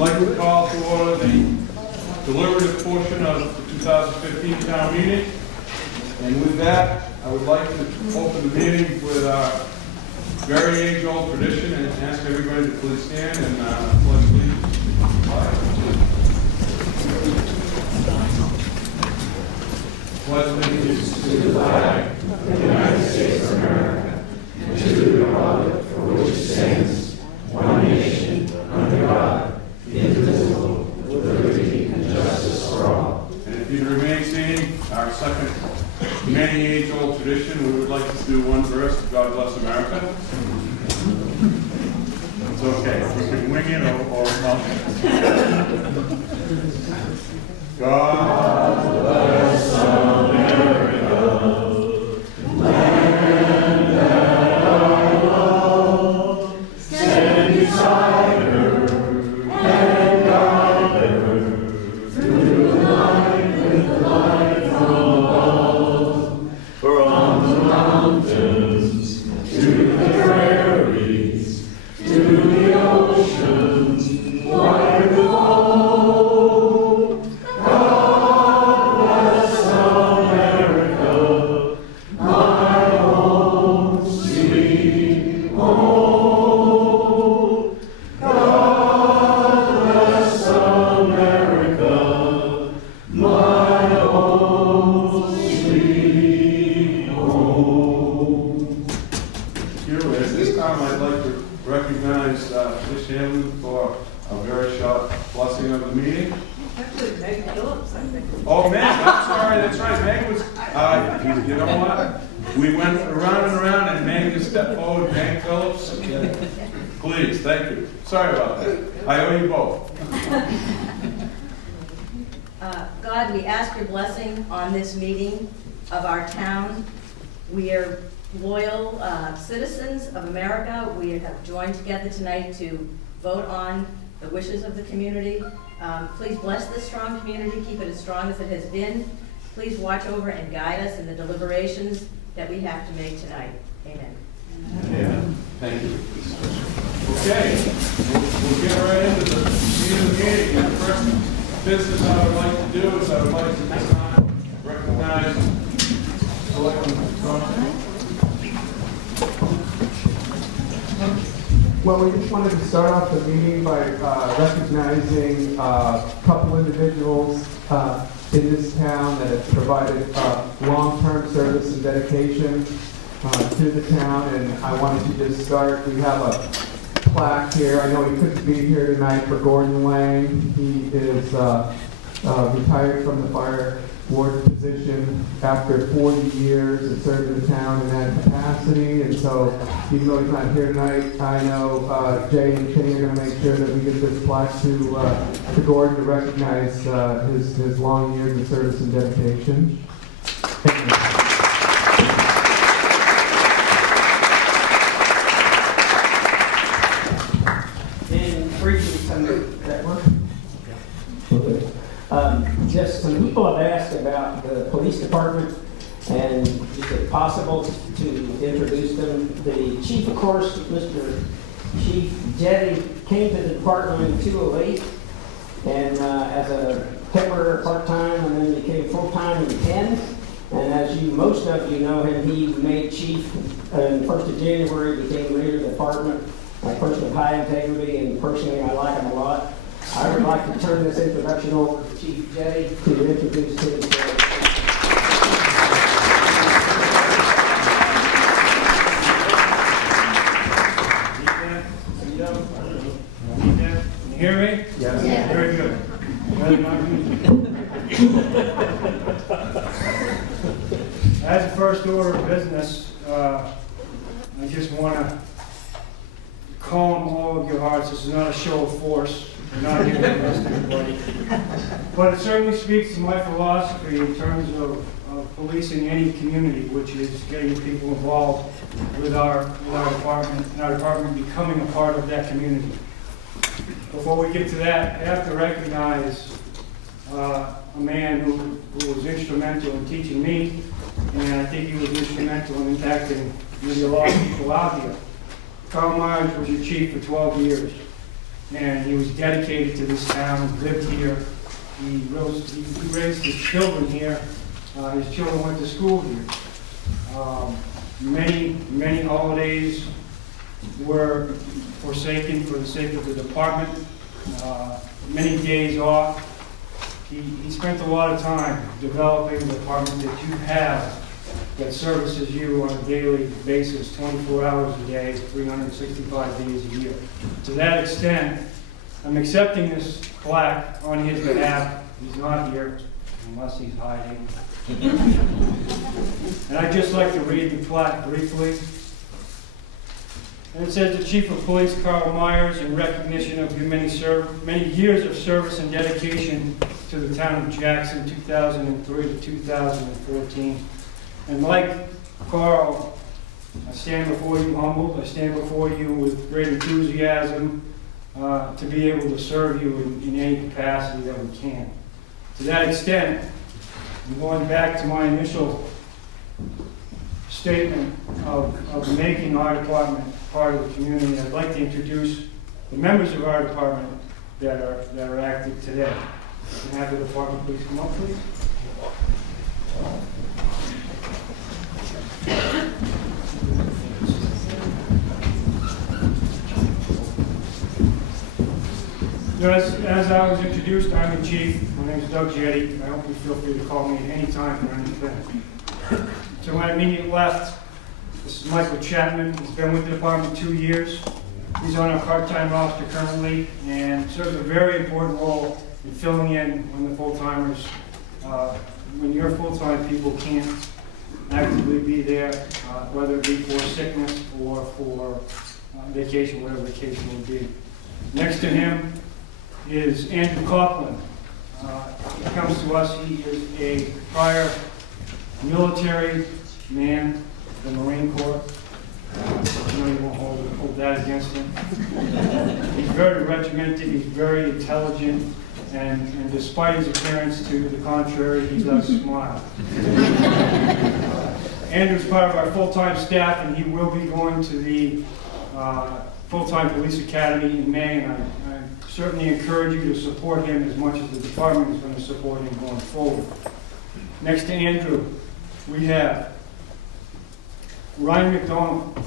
like to call to order the deliberative portion of the 2015 town meeting. And with that, I would like to open the meeting with our very age-old tradition and ask everybody to please stand and pledge allegiance. Pledge allegiance to the flag of the United States of America and to the republic for which it stands, one nation, under God, indivisible, with liberty and justice for all. And if you remain seated, our second many age-old tradition, we would like to do one verse of God Bless America. It's okay, you can wing it or mouth it. God bless America, land that I love, stand beside her and guide her through the night with the light from above. From the mountains to the prairies, to the oceans, wide and low. God bless America, my home, sweet home. God bless America, my home, sweet home. Here, at this time, I'd like to recognize Liz Hanlon for a very short blessing of the meeting. Actually, Meg Phillips, I think. Oh, Meg, I'm sorry, that's right, Meg was, you know what? We went around and around and Meg just stepped forward, Meg Phillips. Please, thank you. Sorry about that. I owe you both. God, we ask your blessing on this meeting of our town. We are loyal citizens of America. We have joined together tonight to vote on the wishes of the community. Please bless this strong community, keep it as strong as it has been. Please watch over and guide us in the deliberations that we have to make tonight. Amen. Yeah, thank you. Okay, we'll get right into the meat of the meeting. The first business I would like to do is I would like to this time recognize Selectman Thompson. Well, we just wanted to start off the meeting by recognizing a couple individuals in this town that have provided long-term service and dedication to the town, and I wanted to just start. We have a plaque here. I know he couldn't be here tonight for Gordon Lang. He is retired from the fire ward position after 40 years of serving the town in that capacity, and so even though he's not here tonight, I know Jay and Kenny are going to make sure that we get this plaque to Gordon to recognize his long years of service and dedication. Thank you. And briefly, that work? Okay. Just some people have asked about the police department, and is it possible to introduce them? The chief, of course, Mr. Chief Jetty, came to the department in 2008, and as a temporary part-time, and then became full-time in 10. And as most of you know him, he made chief on 1st of January, became leader of the department, a person of high integrity, and personally I like him a lot. I would like to turn this introduction over to Chief Jetty to introduce his Can you hear me? Yes. Yeah. Very good. As a first order of business, I just want to calm all of your hearts. This is not a show of force. We're not here to arrest anybody. But it certainly speaks to my philosophy in terms of policing any community, which is getting people involved with our department, and our department becoming a part of that community. Before we get to that, I have to recognize a man who was instrumental in teaching me, and I think he was instrumental in impacting maybe a lot of people out here. Carl Myers was your chief for 12 years. and he was dedicated to this town, lived here. He raised his children here. His children went to school here. Many holidays were forsaken for the sake of the department. Many days off. He spent a lot of time developing the department that you have that services you on a daily basis, 24 hours a day, 365 days a year. To that extent, I'm accepting this plaque on his behalf. He's not here, unless he's hiding. And I'd just like to read the plaque briefly. And it says, "The Chief of Police, Carl Myers, in recognition of your many years of service and dedication to the town of Jackson, 2003 to 2014. And like Carl, I stand before you humbled. I stand before you with great enthusiasm to be able to serve you in any capacity that we can. To that extent, I'm going back to my initial statement of making our department part of the community. I'd like to introduce the members of our department that are active today. Can I have the department please come up, please? As I was introduced, I'm the chief. My name is Doug Jetty. I hope you feel free to call me at any time for anything. To my immediate left, this is Michael Chapman. He's been with the department 2 years. He's on our part-time roster currently and serves a very important role in filling in when the full-timers, when your full-time people can't actively be there, whether it be for sickness or for vacation, whatever the case may be. Next to him is Andrew Coughlin. He comes to us, he is a prior military man, the Marine Corps. I know you won't hold that against him. He's very regimented, he's very intelligent, and despite his appearance to the contrary, he does smile. Andrew's part of our full-time staff, and he will be going to the full-time police academy in May, and I certainly encourage you to support him as much as the department is going to support him going forward. Next to Andrew, we have Ryan McDonald.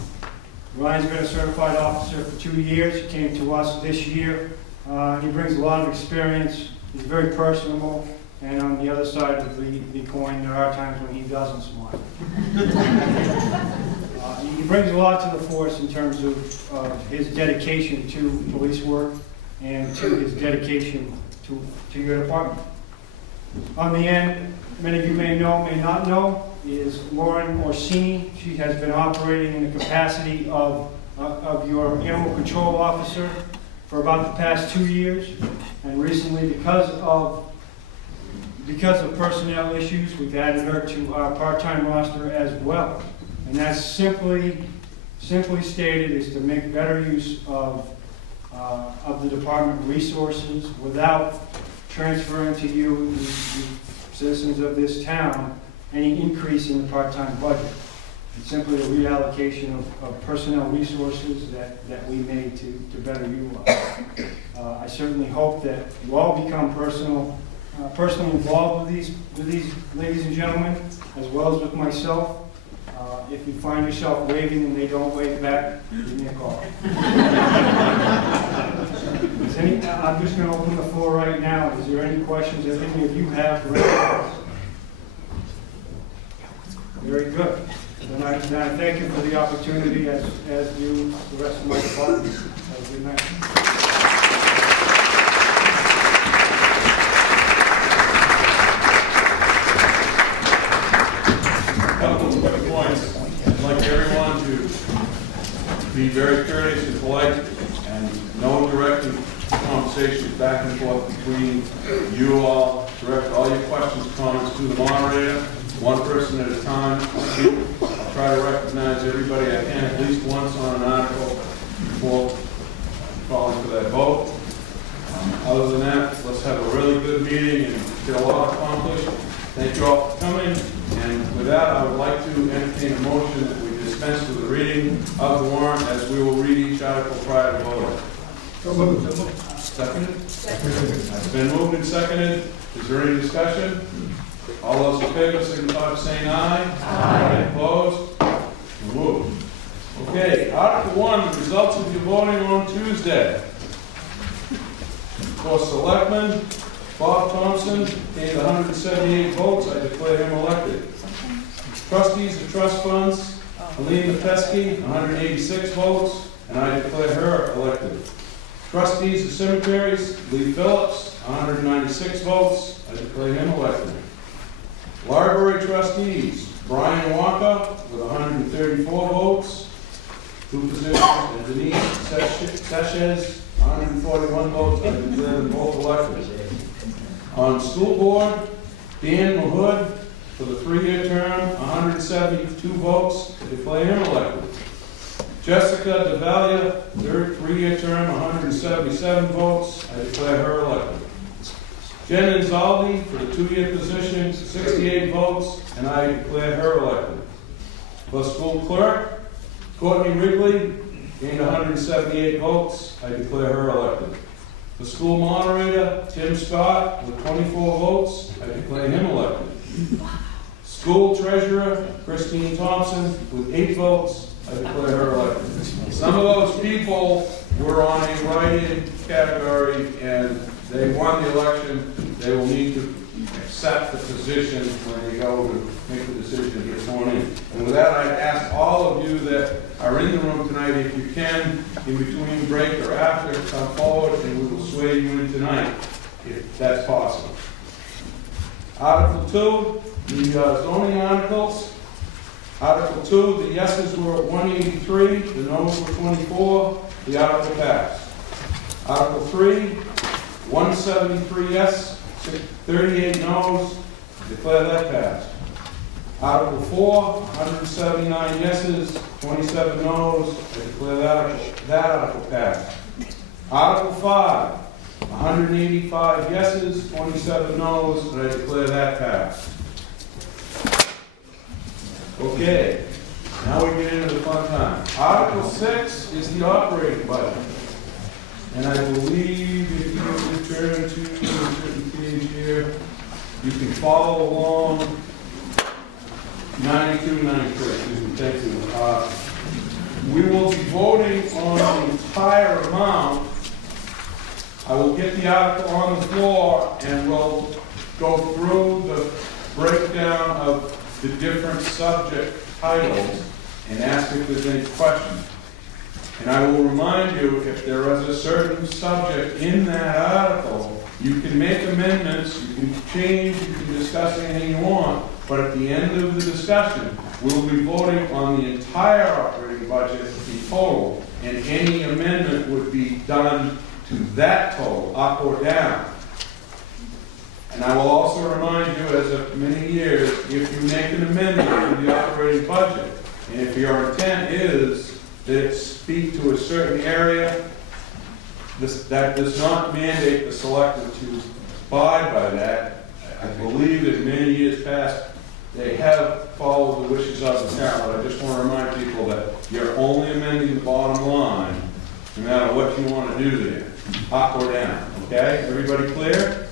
Ryan's been a certified officer for 2 years. He came to us this year. He brings a lot of experience. He's very personable. And on the other side of the coin, there are times when he doesn't smile. He brings a lot to the force in terms of his dedication to police work and to his dedication to your department. On the end, many of you may know, may not know, is Lauren Orsini. She has been operating in the capacity of your animal control officer for about the past 2 years. And recently, because of personnel issues, we've added her to our part-time roster as well. And that's simply stated is to make better use of the department resources without transferring to you, the citizens of this town, any increase in the part-time budget. It's simply a reallocation of personnel resources that we made to better utilize. I certainly hope that you all become personally involved with these ladies and gentlemen, as well as with myself. If you find yourself waving and they don't wave back, give me a call. I'm just going to open the floor right now. Is there any questions that any of you have for anyone else? Very good. Then I thank you for the opportunity, as do the rest of my department. Have a good night. Couple of quick points. I'd like everyone to be very courteous and polite and no direct conversations back and forth between you all. Direct all your questions, comments to the moderator, one person at a time. I'll try to recognize everybody I can at least once on an article before calling for that vote. Other than that, let's have a really good meeting and get a lot accomplished. Thank you all for coming. And with that, I would like to entertain a motion that we dispense with the reading of the warrant, as we will read each article prior to voting. Seconded? It's been moved and seconded. Is there any discussion? All those in favor signify by saying aye. Aye. Opposed? So moved. Okay, Article 1, the results of your voting on Tuesday. For Selectman, Bob Thompson gained 178 votes. I declare him elected. Trustees of trust funds, Helene Pesky, 186 votes, and I declare her elected. Trustees of cemeteries, Lee Phillips, 196 votes, I declare him elected. Library trustees, Brian Walker with 134 votes, 2 positions, and Denise Sessions, 141 votes, I declare them both elected. On school board, Dan Mahood, for the 3-year term, 172 votes, I declare him elected. Jessica DeValia, 3-year term, 177 votes, I declare her elected. Jen Inzaldi, for the 2-year position, 68 votes, and I declare her elected. For school clerk, Courtney Wrigley, gained 178 votes, I declare her elected. The school moderator, Tim Scott, with 24 votes, I declare him elected. School treasurer, Christine Thompson, with 8 votes, I declare her elected. Some of those people were on a write-in category and they won the election. They will need to accept the position when they go to make the decision to get sworn in. And with that, I ask all of you that are in the room tonight, if you can, in between break or after, come forward and we will swear you in tonight, if that's possible. Article 2, the zoning articles. Article 2, the yeses were 183, the noes were 24, the article passed. Article 3, 173 yes, 38 noes, declare that passed. Article 4, 179 yeses, 27 noes, I declare that article passed. Article 5, 185 yeses, 27 noes, and I declare that passed. Okay, now we get into the fun time. Article 6 is the operating budget. And I believe if you return to a certain page here, you can follow along 92, 93, excuse me, thank you. We will be voting on the entire amount. I will get the article on the floor and we'll go through the breakdown of the different subject titles and ask if there's any questions. And I will remind you, if there is a certain subject in that article, you can make amendments, you can change, you can discuss anything you want, but at the end of the discussion, we'll be voting on the entire operating budget in total, and any amendment would be done to that total, up or down. And I will also remind you, as of many years, if you make an amendment to the operating budget, and if your intent is that it speak to a certain area, that does not mandate the selectmen to abide by that. I believe that many years past, they have followed the wishes of the town, but I just want to remind people that you're only amending the bottom line, no matter what you want to do there, up or down, okay? Everybody clear?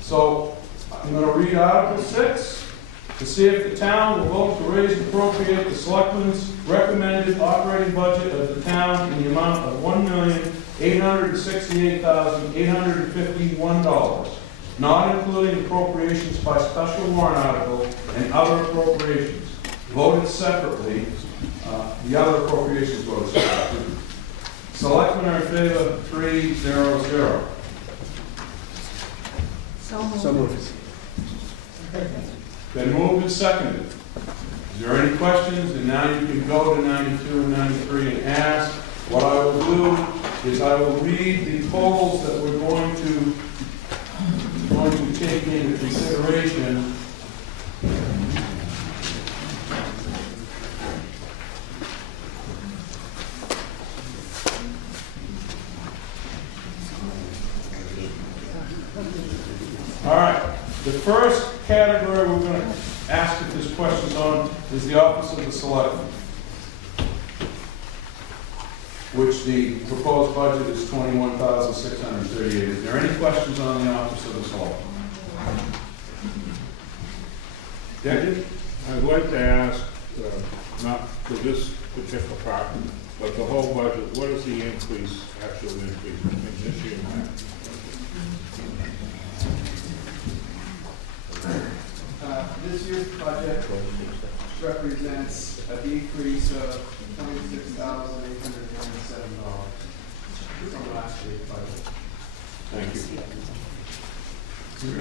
So, I'm going to read Article 6 to see if the town will vote to raise and appropriate the selectmen's recommended operating budget of the town in the amount of $1,868,851, not including appropriations by special warrant article and other appropriations. Voted separately, the other appropriations voted separately. Selectmen are in favor, 3-0-0. So moved. Been moved and seconded. Is there any questions? And now you can go to 92 and 93 and ask. What I will do is I will read the totals that we're going to take into consideration. All right. The first category we're going to ask if there's questions on is the office of the selectman. which the proposed budget is $21,638. Is there any questions on the Office of the Selectman? Dick? I'd like to ask, not for this particular part, but the whole budget, what is the increase, actual increase in this year? This year's budget represents a decrease of $26,897 from last year's budget. Thank you.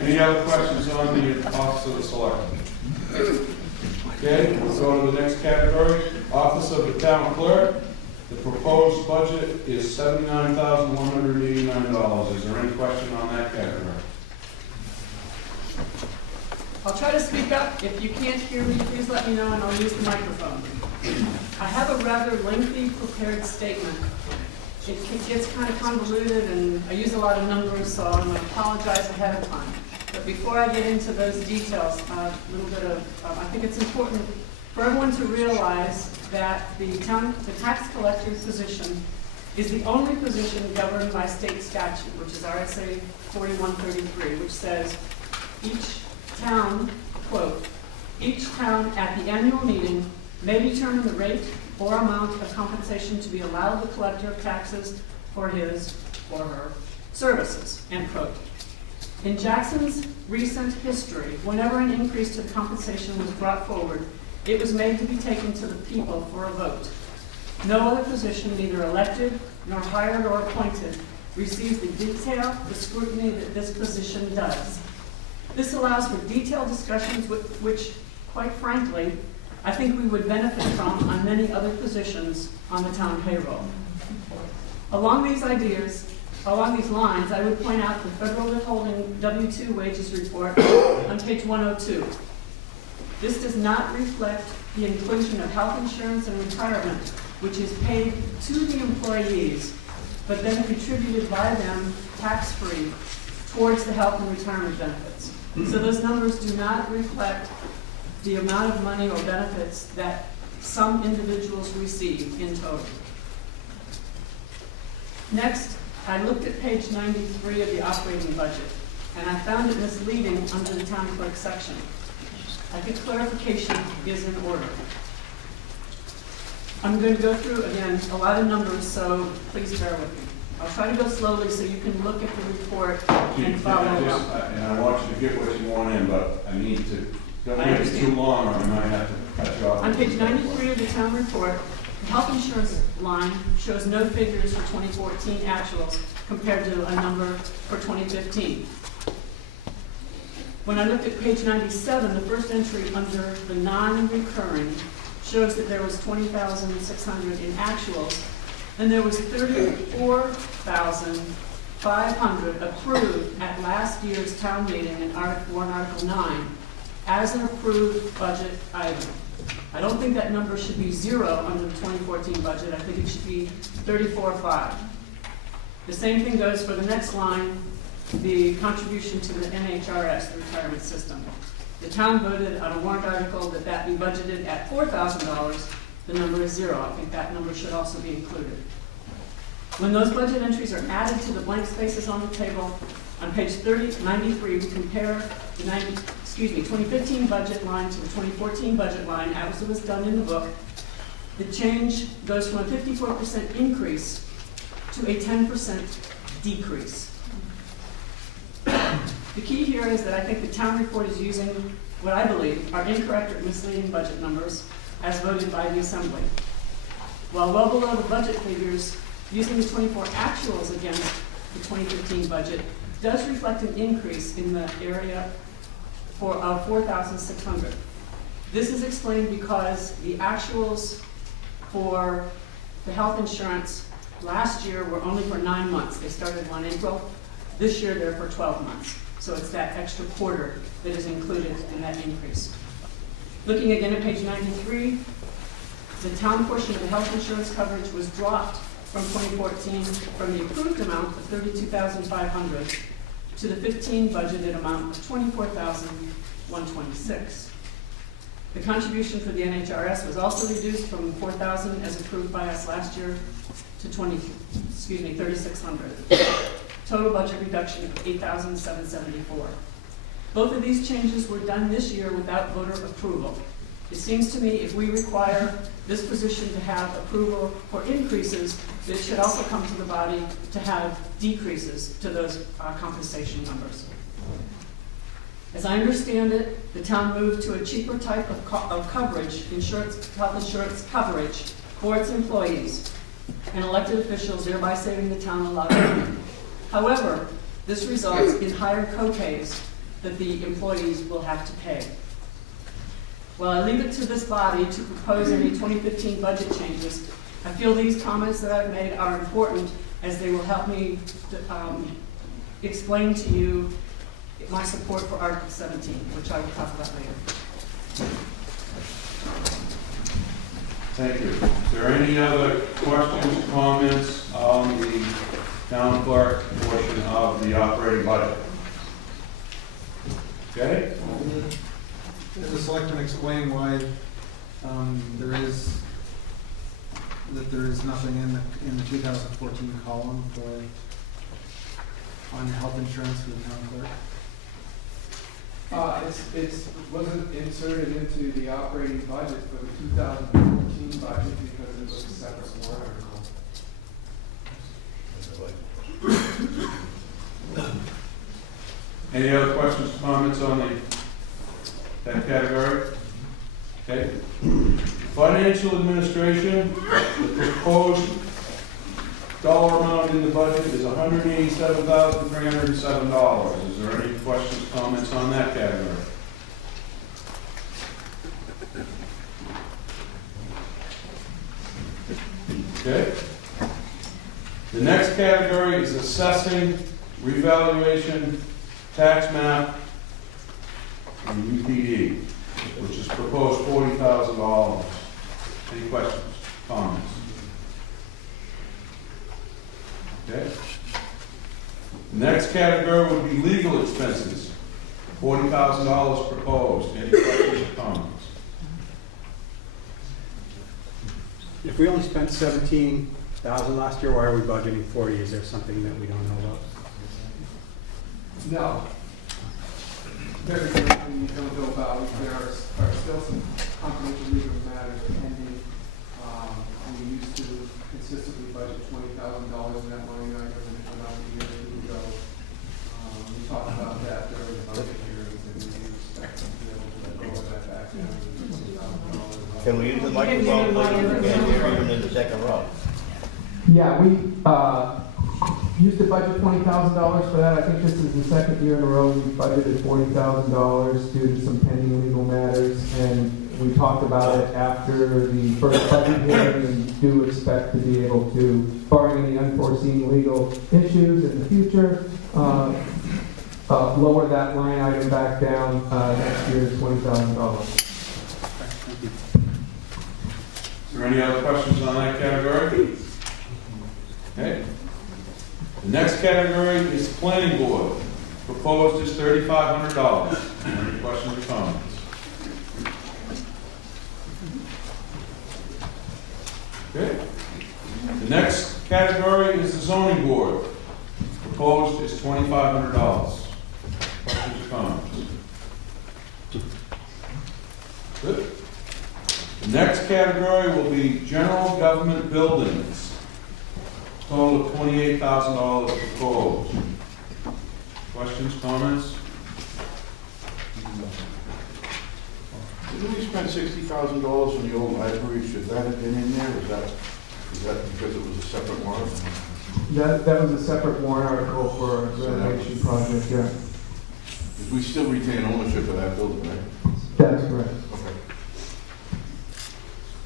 Any other questions on the Office of the Selectman? Okay, we'll go to the next category, Office of the Town Clerk. The proposed budget is $79,189. Is there any question on that category? I'll try to speak up. If you can't hear me, please let me know and I'll use the microphone. I have a rather lengthy prepared statement. It gets kind of convoluted and I use a lot of numbers, so I'm going to apologize ahead of time. But before I get into those details, a little bit of, I think it's important for everyone to realize that the tax collector's position is the only position governed by state statute, which is RSA 4133, which says each town, quote, each town at the annual meeting may determine the rate or amount of compensation to be allowed the collector of taxes for his or her services, end quote. In Jackson's recent history, whenever an increase to the compensation was brought forward, it was made to be taken to the people for a vote. No other position, neither elected nor hired or appointed, receives the detail, the scrutiny that this position does. This allows for detailed discussions which, quite frankly, I think we would benefit from on many other positions on the town payroll. Along these lines, I would point out the federal withholding W-2 wages report on page 102. This does not reflect the inclusion of health insurance and retirement, which is paid to the employees, but then contributed by them tax-free towards the health and retirement benefits. So those numbers do not reflect the amount of money or benefits that some individuals receive in total. Next, I looked at page 93 of the operating budget, and I found it misleading under the town clerk section. I think clarification is in order. I'm going to go through, again, a lot of numbers, so please bear with me. I'll try to go slowly so you can look at the report and follow along. And I want you to get what you want in, but I need to, don't I make it understand. too long or I might have to cut you off. On page 93 of the town report, the health insurance line shows no figures for 2014 actuals compared to a number for 2015. When I looked at page 97, the first entry under the non-recurring shows that there was 20,600 in actuals, and there was 34,500 approved at last year's town meeting in Warrant Article 9 as an approved budget item. I don't think that number should be 0 under the 2014 budget. I think it should be 34,500. The same thing goes for the next line, the contribution to the NHRS, the retirement system. The town voted on a warrant article that be budgeted at $4,000. The number is 0. I think that number should also be included. When those budget entries are added to the blank spaces on the table, on page 93, we compare the 2015 budget line to the 2014 budget line as it was done in the book. The change goes from a 54% increase to a 10% decrease. The key here is that I think the town report is using what I believe are incorrect or misleading budget numbers as voted by the Assembly. While well below the budget figures, using the 24 actuals against the 2015 budget does reflect an increase in the area for 4,600. This is explained because the actuals for the health insurance last year were only for 9 months. They started on April. This year they're for 12 months. So it's that extra quarter that is included in that increase. Looking again at page 93, the town portion of the health insurance coverage was dropped from 2014 from the approved amount of $32,500 to the 15 budgeted amount of $24,126. The contribution for the NHRS was also reduced from $4,000 as approved by us last year to 3,600. Total budget reduction of 8,774. Both of these changes were done this year without voter approval. It seems to me if we require this position to have approval for increases, it should also come to the body to have decreases to those compensation numbers. As I understand it, the town moved to a cheaper type of coverage, health insurance coverage for its employees and elected officials, thereby saving the town a lot of money. However, this results in higher co-pays that the employees will have to pay. While I leave it to this body to propose any 2015 budget changes, I feel these comments that I've made are important as they will help me explain to you my support for Article 17, which I will talk about later. Thank you. Is there any other questions, comments on the town clerk portion of the operating budget? Okay? Does the selectman explain why there is nothing in the 2014 column on health insurance for the town clerk? It wasn't inserted into the operating budget for the 2014 budget because it was a separate warrant article. Any other questions, comments on that category? Okay. Financial administration, the proposed dollar amount in the budget is $187,307. Is there any questions, comments on that category? Okay. The next category is assessing, revaluation, tax map, and UPD, which is proposed $40,000. Any questions, comments? Okay. The next category would be legal expenses, $40,000 proposed. Any questions or comments? If we only spent 17,000 last year, why are we budgeting 40? Is there something that we don't know about? No. There's anything you don't know about. There are still some confidential legal matters pending. We used to consistently budget $20,000 in that line item, and about a year or two ago, we talked about that during the budget hearings, and we expect to be able to lower that back down to $20,000. Can we use the microphone, please? We can't hear even in the second row. Yeah, we used to budget $20,000 for that. I think this is the second year in a row we budgeted $40,000 due to some pending legal matters, and we talked about it after the first budget hearing and do expect to be able to, barring any unforeseen legal issues in the future, lower that line item back down next year to $20,000. Is there any other questions on that category? Okay. The next category is planning board. Proposed is $3,500. Any questions or comments? Okay. The next category is the zoning board. Proposed is $2,500. Questions or comments? Good. The next category will be general government buildings. Total of $28,000 proposed. Questions, comments? Didn't we spend $60,000 on the old library? Should that have been in there? Is that because it was a separate warrant? That was a separate warrant article for a renovation project, yeah. We still retain ownership of that building, right? That's correct.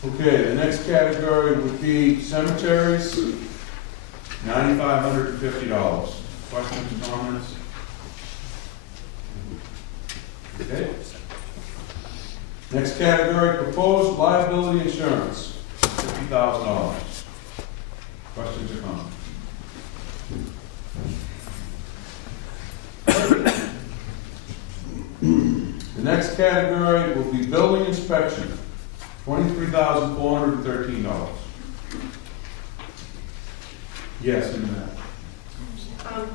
Okay, the next category would be cemeteries, $9,550. Questions, comments? Okay. Next category, proposed liability insurance, $50,000. Questions or comments? The next category will be building inspection, $23,413. Yes, in that.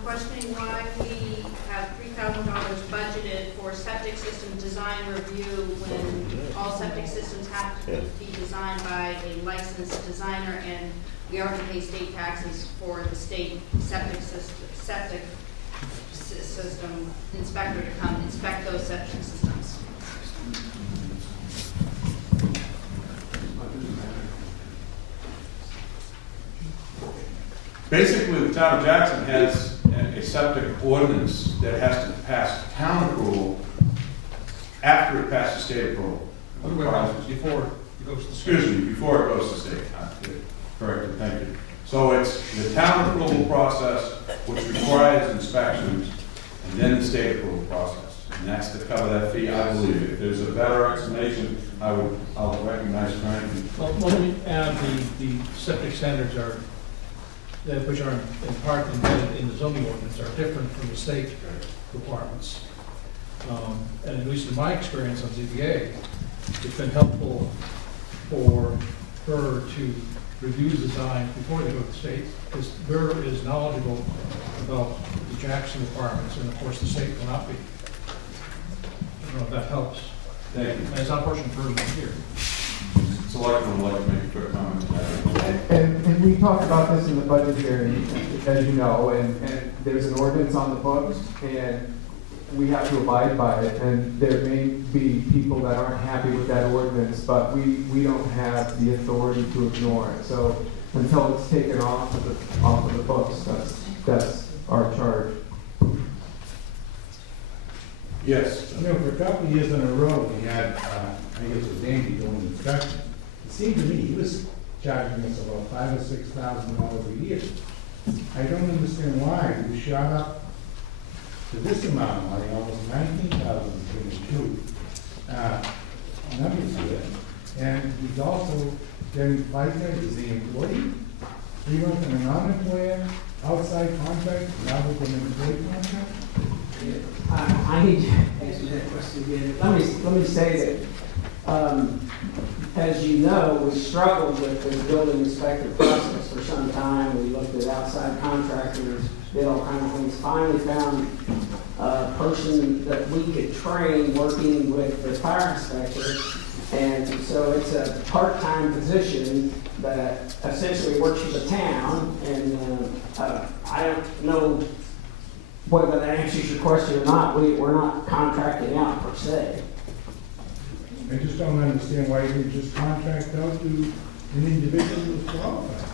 Questioning why we have $3,000 budgeted for septic system design review when all septic systems have to be designed by a licensed designer, and we already pay state taxes for the state septic system inspector to come inspect those septic systems. Basically, the town of Jackson has a septic ordinance that has to pass town approval after it passes state approval. Before it goes to. Excuse me, before it goes to state. Correct, thank you. So it's the town approval process, which requires inspections, and then the state approval process. And that's to cover that fee, I believe. If there's a better explanation, I'll recognize Frank. Well, let me add, the septic standards are, which are in part embedded in the zoning ordinance, are different from the state requirements. And at least in my experience on ZBA, it's been helpful for her to review the design before they go to the state, because Burr is knowledgeable about the Jackson requirements, and of course the state will not be. I don't know if that helps. Thank you. And it's unfortunate for not here. Selectman would like to make a quick comment to that. And we talked about this in the budget hearing, as you know, and there's an ordinance on the books, and we have to abide by it, and there may be people that aren't happy with that ordinance, but we don't have the authority to ignore it. So until it's taken off of the books, that's our charge. Yes. You know, for a couple of years in a row, we had, I think it was Dandy doing the inspection. It seemed to me he was charging us about $5,000 or $6,000 a year. I don't understand why we shot up to this amount of money, almost $19,000 between the two numbers here. And he's also getting FICA, is the employee. He went from a non-employer, outside contract, now with an employee contract. I need to answer that question again. Let me say that, as you know, we struggled with the building inspector process for some time. We looked at outside contractors, did all kinds of things. Finally found a person that we could train working with the fire inspector. And so it's a part-time position that essentially works for the town. And I don't know whether that answers your question or not. We're not contracting out per se. I just don't understand why you didn't just contract out to an individual who's qualified.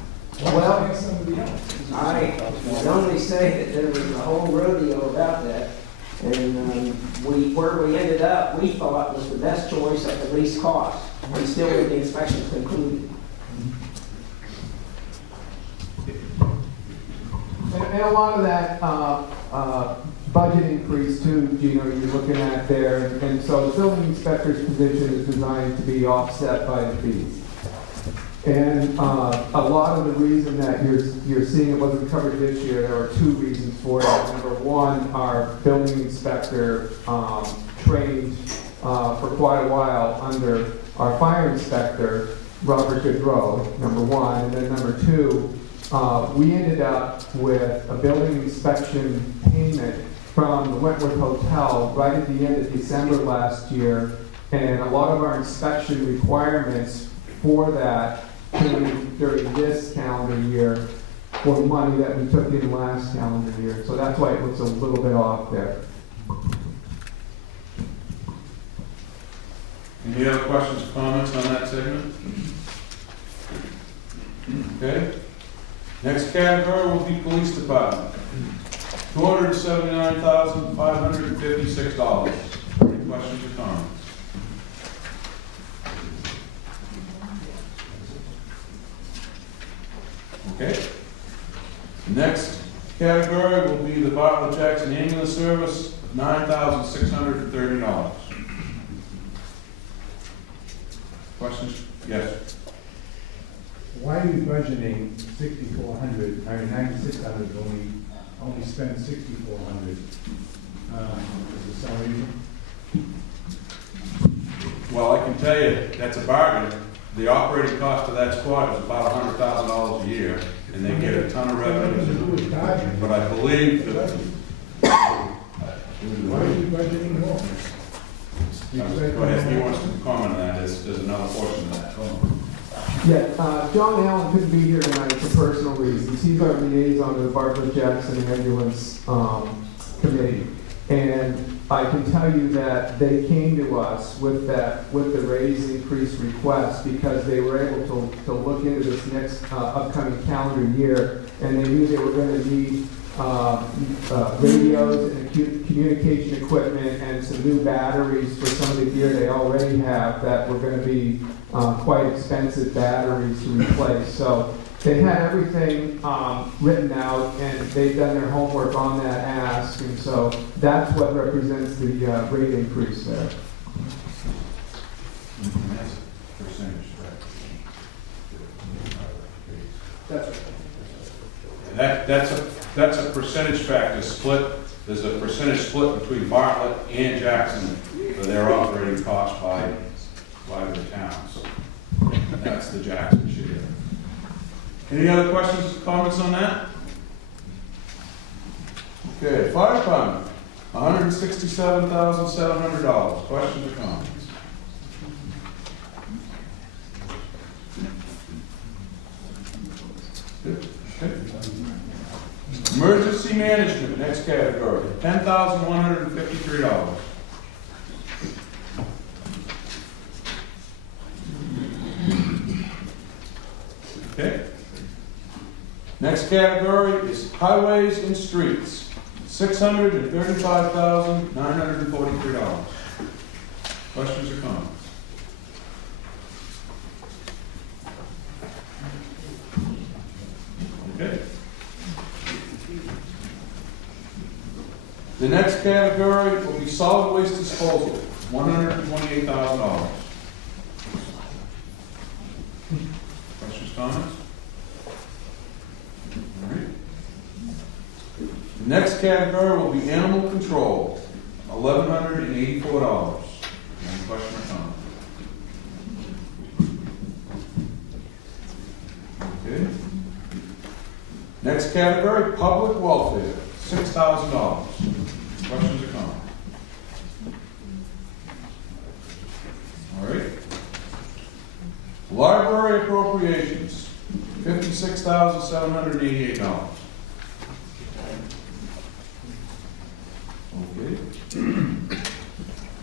Why Well, hire somebody else? I can only say that there was a whole rodeo about that. And where we ended up, we thought was the best choice at the least cost, and still with the inspections concluded. And a lot of that budget increase too, Gino, you're looking at there, and so the building inspector's position is designed to be offset by the fees. And a lot of the reason that you're seeing it wasn't covered this year, there are two reasons for that. Number one, our building inspector trained for quite a while under our fire inspector, Robert Goodrow, number one. And then number two, we ended up with a building inspection payment from the Wentworth Hotel right at the end of December last year. And a lot of our inspection requirements for that came during this calendar year for money that we took in last calendar year. So that's why it looks a little bit off there. Any other questions or comments on that segment? Okay. Next category will be police department. $279,556. Any questions or comments? Okay. Next category will be the Bartlett Jackson Ambulance Service, $9,630. Questions? Yes. Why are we budgeting 6,400, I mean 9,600, only spend 6,400? Is there some reason? Well, I can tell you, that's a bargain. The operating cost of that squad is about $100,000 a year. and they get a ton of revenue Who too. is charging? But I believe that, Why are you budgeting more? go ahead, he wants to comment on that, there's another portion of that. Yeah, John Allen couldn't be here tonight for personal reasons. He's our liaison to the Bartlett Jackson Ambulance Committee. And I can tell you that they came to us with the raise increase request because they were able to look into this next upcoming calendar year, and they knew they were going to need radios and communication equipment and some new batteries for some of the gear they already have that were going to be quite expensive batteries to replace. So they had everything written out, and they've done their homework on that ask, and so that's what represents the rate increase there. Percentage, That's That's a percentage factor split. There's a percentage split between Bartlett and Jackson for their operating costs by the towns. That's the Jackson share. Any other questions or comments on that? Okay, fire department, $167,700. Questions or comments? Good. Okay. Emergency management, next category, $10,153. Okay. Next category is highways and streets, $635,943. Questions or comments? Okay. The next category will be solid waste disposal, $128,000. Questions, comments? All right. The next category will be animal control, $1,184. Any question or comment? Okay. Next category, public welfare, $6,000. Questions or comments? All right. Library appropriations, $56,788. Okay.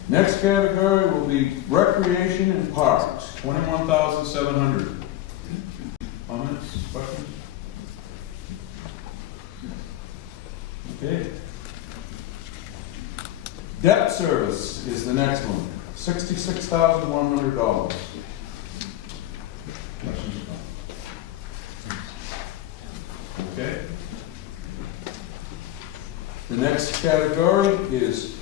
Next category will be recreation and parks, $21,700. Comments, questions? Okay. Debt service is the next one, $66,100. Questions? Okay. The next category is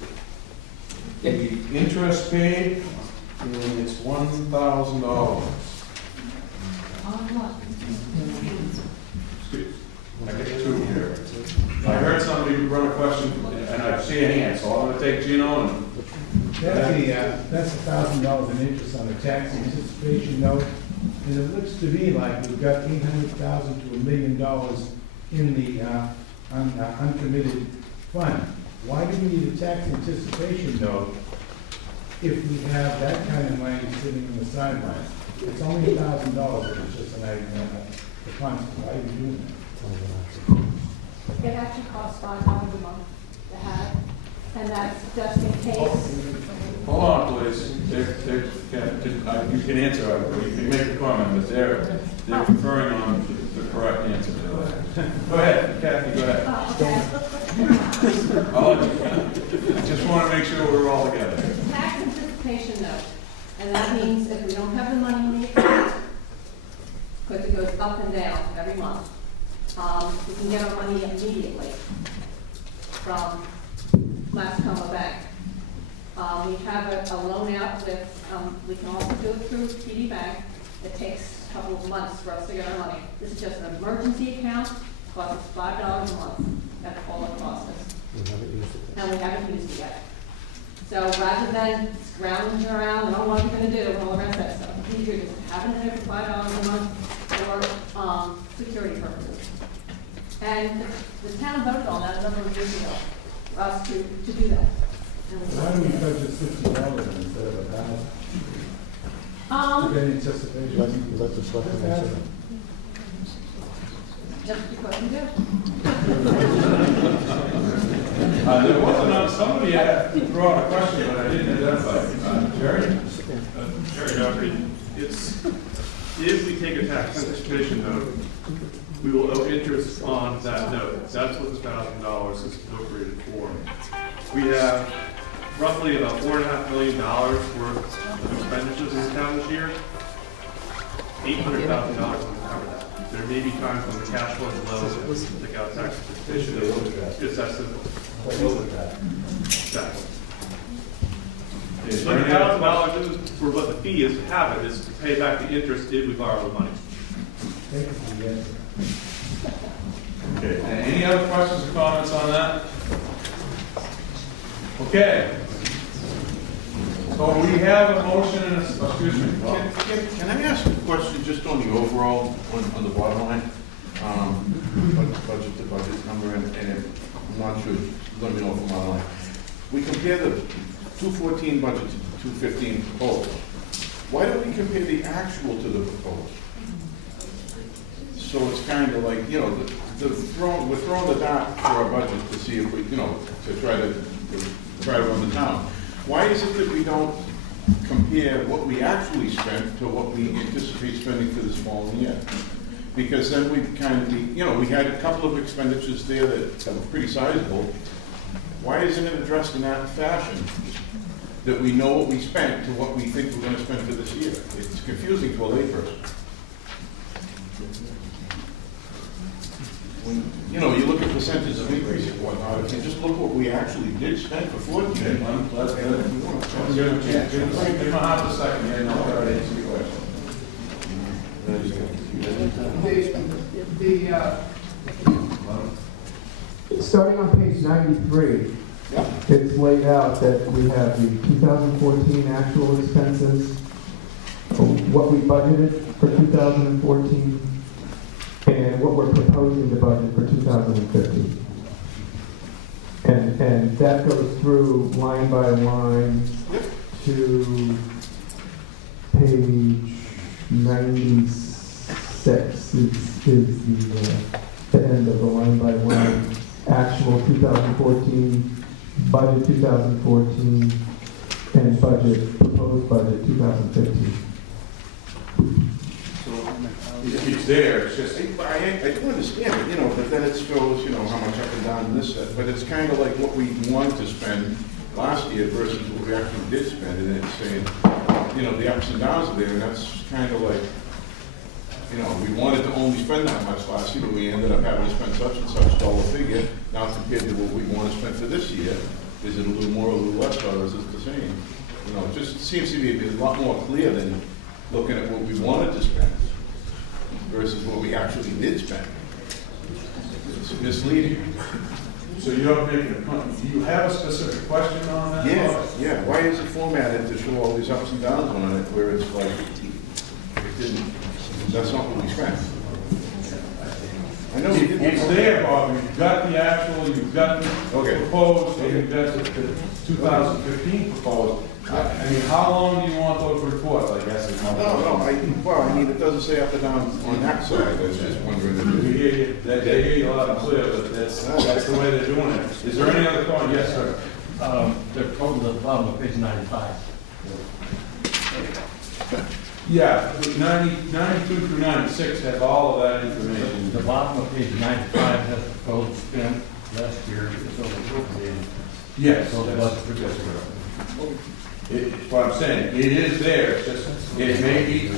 the interest paid, and it's $1,000. I get two here. I heard somebody run a question, and I see a hand, so I'm gonna take Gino and. That's $1,000 in interest on the tax anticipation note, and it looks to me like we've got $800,000 to $1 million in the uncommitted fund. Why do we need a tax anticipation note if we have that kind of money sitting on the sidelines? It's only $1,000, it's just an item on the funds. Why are we doing that? It actually costs $5 a month to have, and that's just in case. Hold on, please. You can answer, or you can make a comment, but they're conferring on the correct answer to that. Go ahead, Kathy, go ahead. I just want to make sure we're all together. Tax anticipation note, and that means if we don't have the money in the account, because it goes up and down every month, we can get our money immediately from Mascoma Bank. We have a loan out with, we can also do it through TD Bank. It takes a couple of months for us to get our money. This is just an emergency account, costs us $5 a month. That's all it costs us. And we haven't used it yet. So rather than scrounging around and, oh, what are we going to do and all the rest of that stuff, it's easier just having it there for $5 a month for security purposes. And the town voted on that a number of years ago, for us to do that. Why do we budget $60 instead of $1,000? Um, Any anticipation? Let the selectmen answer. just because we do. There was somebody had thrown out a question, but I didn't identify. Jerry? Jerry Dockery, it's, if we take a tax anticipation note, we will owe interest on that note. That's what the $1,000 is appropriated for. We have roughly about $4.5 million worth of expenditures in the town this year. $800,000 will cover that. There may be times when the cash flow is low, that we can take out tax anticipation. It's that simple. Exactly. But the $1,000 is for what the fee is to have it, is to pay back the interest if we borrow the money. Thank you for the answer. Okay, and any other questions or comments on that? Okay. So we have a motion and a, excuse me. Can I ask a question just on the overall, on the bottom line? Budget to budget number, and I'm not sure, let me know if I'm on line. We compare the 214 budget to the 215 proposal. Why don't we compare the actual to the proposal? So it's kind of like, you know, we're throwing the dart for our budget to see if we, you know, to try to run the town. Why is it that we don't compare what we actually spent to what we anticipate spending for this following year? Because then we kind of, you know, we had a couple of expenditures there that were pretty sizable. Why isn't it addressed in that fashion? That we know what we spent to what we think we're going to spend for this year. It's confusing to a layperson. When, you know, you look at percentages of increase and whatnot, if you just look what we actually did spend for 14. Give him a chance. Give him a half a second here, and I'll try to answer your question. Starting on page 93, it's laid out that we have the 2014 actual expenses, what we budgeted for 2014, and what we're proposing to budget for 2015. And that goes through line by line to page 96 is the end of the line by line. Actual 2014, budget 2014, and proposed budget 2015. It's there, it's just, I do understand it, you know, but then it shows, you know, how much up and down in this, but it's kind of like what we wanted to spend last year versus what we actually did spend, and it's saying, you know, the ups and downs are there, and that's kind of like, you know, we wanted to only spend that much last year, but we ended up having to spend such and such dollar figure. Now compared to what we want to spend for this year, is it a little more, a little less, or is it the same? You know, it just seems to be a lot more clear than looking at what we wanted to spend versus what we actually did spend. It's misleading. so you're making a point. Do you have a specific question on that? Yeah. Why is it formatted to show all these ups and downs on it, where it's like, it didn't, that's not what we spent? I know we did. It's there, Bob. You've got the actual, you've got the proposed, and you've got the 2015 proposed. I mean, how long do you want those reports, I guess? Is my question. Well, I mean, it doesn't say up and down on that side. I was just wondering. We hear you, they hear you loud and clear, but that's the way they're doing it. Is there any other comment? Yes, sir. They're total at the bottom of page 95. Yeah, 92 through 96 has all of that information. The bottom of page 95 has the proposed spend last year, it's over appropriated. Yes. So the that's- budget for this year. It's what I'm saying, it is there, it's just, it may be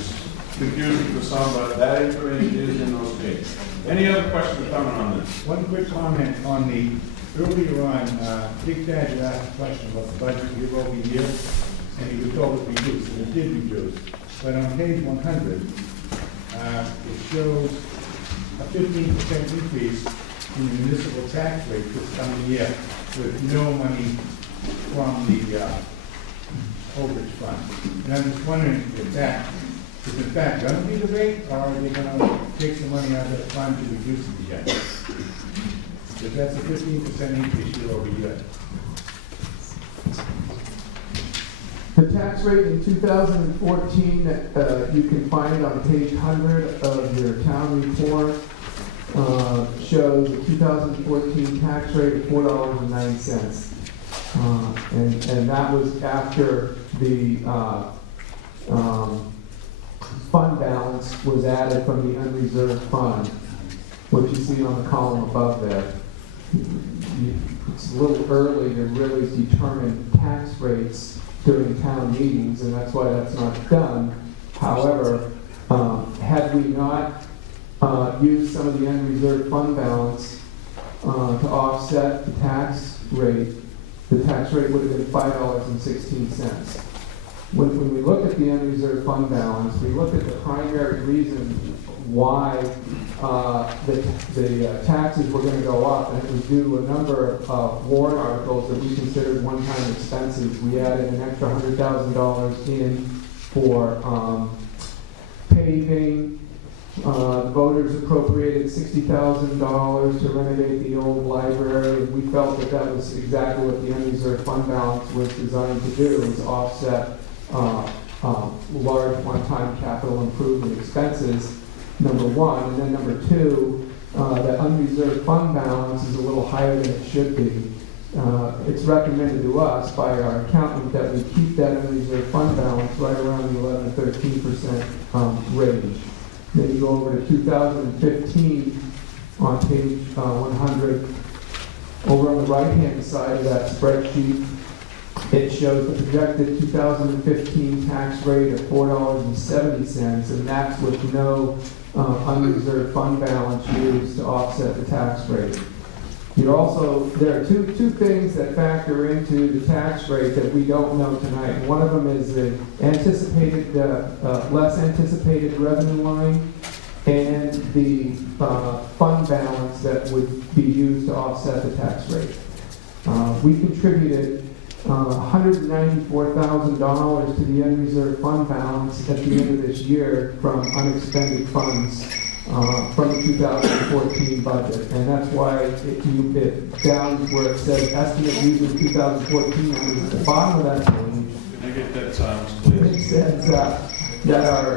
confusing for some, but that information is in those pages. Any other questions or comment on this? One quick comment on earlier on, Big Dad asked a question about the budget year over year, and he was told it reduced, and it did reduce. But on page 100, it shows a 15% increase in the municipal tax rate this coming year with no money from the overage fund. And I'm just wondering if that is in fact going to be the rate, or are they going to take some money out of the fund to reduce it again? But that's a 15% increase year over year. The tax rate in 2014, you can find on page 100 of your town report, shows a 2014 tax rate of $4.09. And that was after the fund balance was added from the unreserved fund, which you see on the column above there. It's a little early to really determine tax rates during town meetings, and that's why that's not done. However, had we not used some of the unreserved fund balance to offset the tax rate would have been $5.16. When we look at the unreserved fund balance, we look at the primary reason why the taxes were going to go up, and it was due to a number of warrant articles that we considered one-time expenses. We added an extra $100,000 in for paving. The voters appropriated $60,000 to renovate the old library, and we felt that that was exactly what the unreserved fund balance was designed to do, was offset large one-time capital improvement expenses, number one. And then number two, that unreserved fund balance is a little higher than it should be. It's recommended to us by our accountant that we keep that unreserved fund balance right around the 11 to 13% range. Then you go over to 2015 on page 100. Over on the right-hand side of that spreadsheet, it shows the projected 2015 tax rate of $4.70, and that's with no unreserved fund balance used to offset the tax rate. There are two things that factor into the tax rate that we don't know tonight. One of them is the anticipated, less anticipated revenue line, and the fund balance that would be used to offset the tax rate. We contributed $194,000 to the unreserved fund balance at the end of this year from unexpended funds from the 2014 budget, and that's why it down where it says estimate using 2014 numbers at the bottom of that page. Can I get that silence, please? It says that our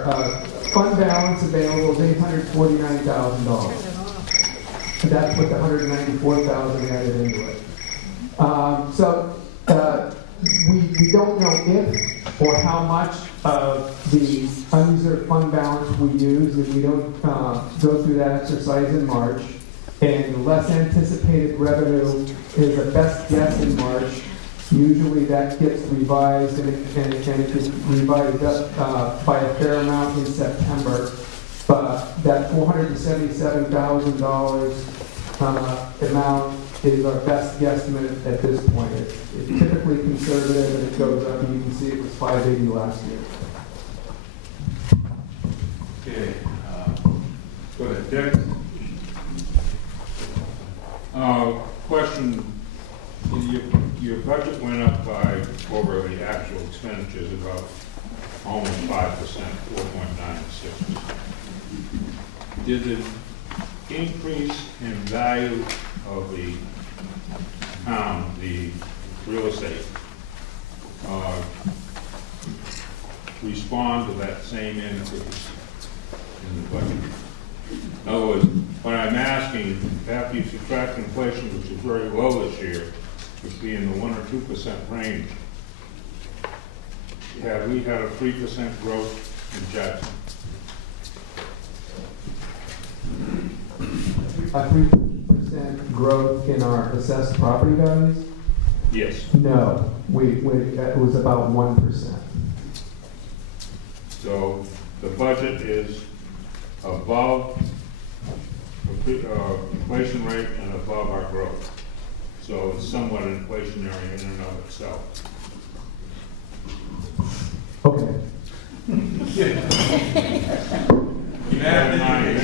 fund balance available is $849,000. That's what the $194,000 added into it. We don't know if or how much of the unreserved fund balance we use, and we don't go through that exercise in March. And less anticipated revenue is a best guess in March. Usually that gets revised, and it gets revised up by a fair amount in September. But that $477,000 amount is our best guesstimate at this point. It's typically conservative, and it goes up, and you can see it was $580 last year. Okay, go ahead, Dick. Question, your budget went up by, over the actual expenditures, about almost 5%, 4.96. Did the increase in value of the town, the real estate, respond to that same increase in the budget? In other words, what I'm asking, after you subtract inflation, which is very low this year, which be in the 1 or 2% range, have we had a 3% growth in Jackson? A 3% growth in our assessed property values? Yes. No, it was about 1%. So the budget is above inflation rate and above our growth. So it's somewhat inflationary in and of itself. Okay. Keep that in mind.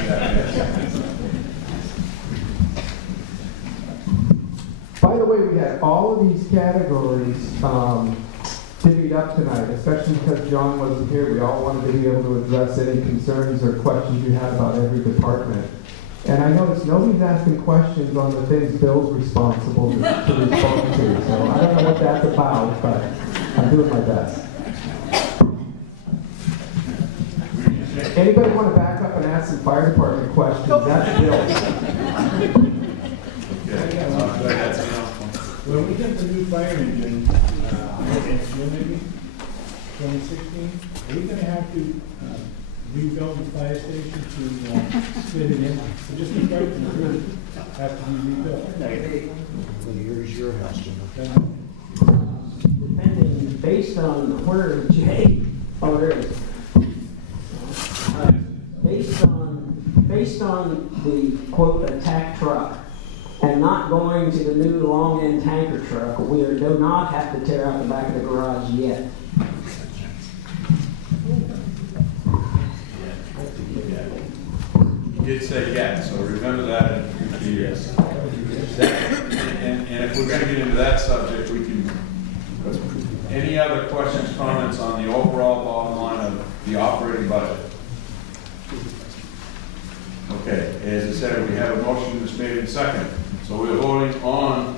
By the way, we had all of these categories divvied up tonight, especially because John wasn't here. We all wanted to be able to address any concerns or questions you had about every department. And I noticed nobody's asking questions on the things Bill's responsible to respond to, so I don't know what that's about, but I'm doing my best. Anybody want to back up and ask some fire department questions? That's Bill. When we get the new fire engine, next year maybe, 2016, are we gonna have to rebuild the fire station to fit it in? So just the part of the roof has to be rebuilt. Here's your house, Jim. Depending, based on where Jay, oh, there it is. Based on the quote attack truck and not going to the new long end tanker truck, we do not have to tear out the back of the garage yet. You did say yes, so remember that in future years. And if we're gonna get into that subject, we can, any other questions, comments on the overall bottom line of the operating budget? Okay, as I said, we have a motion that's made in second. So we're voting on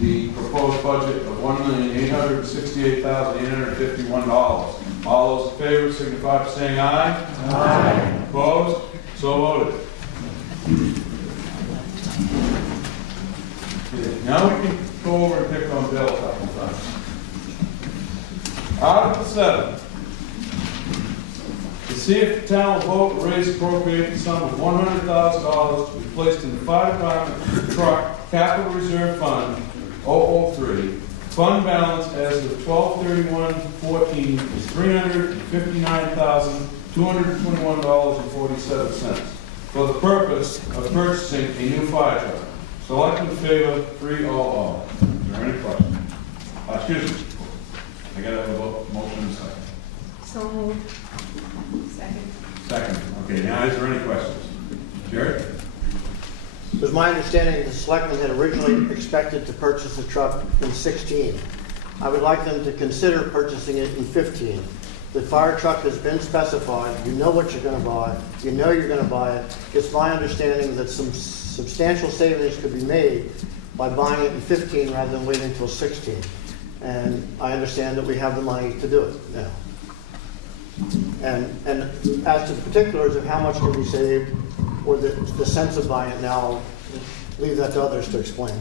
the proposed budget of $1,868,851. All those in favor signify by saying aye. Aye. Opposed? So voted. Okay, now we can go over and pick on Bill a couple times. Article 7. To see if the town will vote to raise appropriate the sum of $100,000 to be placed in the fire department truck capital reserve fund 003. Fund balance as of 12/31/14 is $359,221.47 for the purpose of purchasing a new fire truck. Selected in favor, 3-0-0. Is there any questions? Excuse me. I got to have a motion in a second. So moved. Second. Second. Okay, now is there any questions? Jerry? It was my understanding the selectmen had originally expected to purchase the truck in 16. I would like them to consider purchasing it in 15. The fire truck has been specified, you know what you're going to buy, you know you're going to buy it. It's my understanding that some substantial savings could be made by buying it in 15 rather than waiting until 16. And I understand that we have the money to do it now. And as to the particulars of how much can be saved, or the sense of buying it now, I'll leave that to others to explain.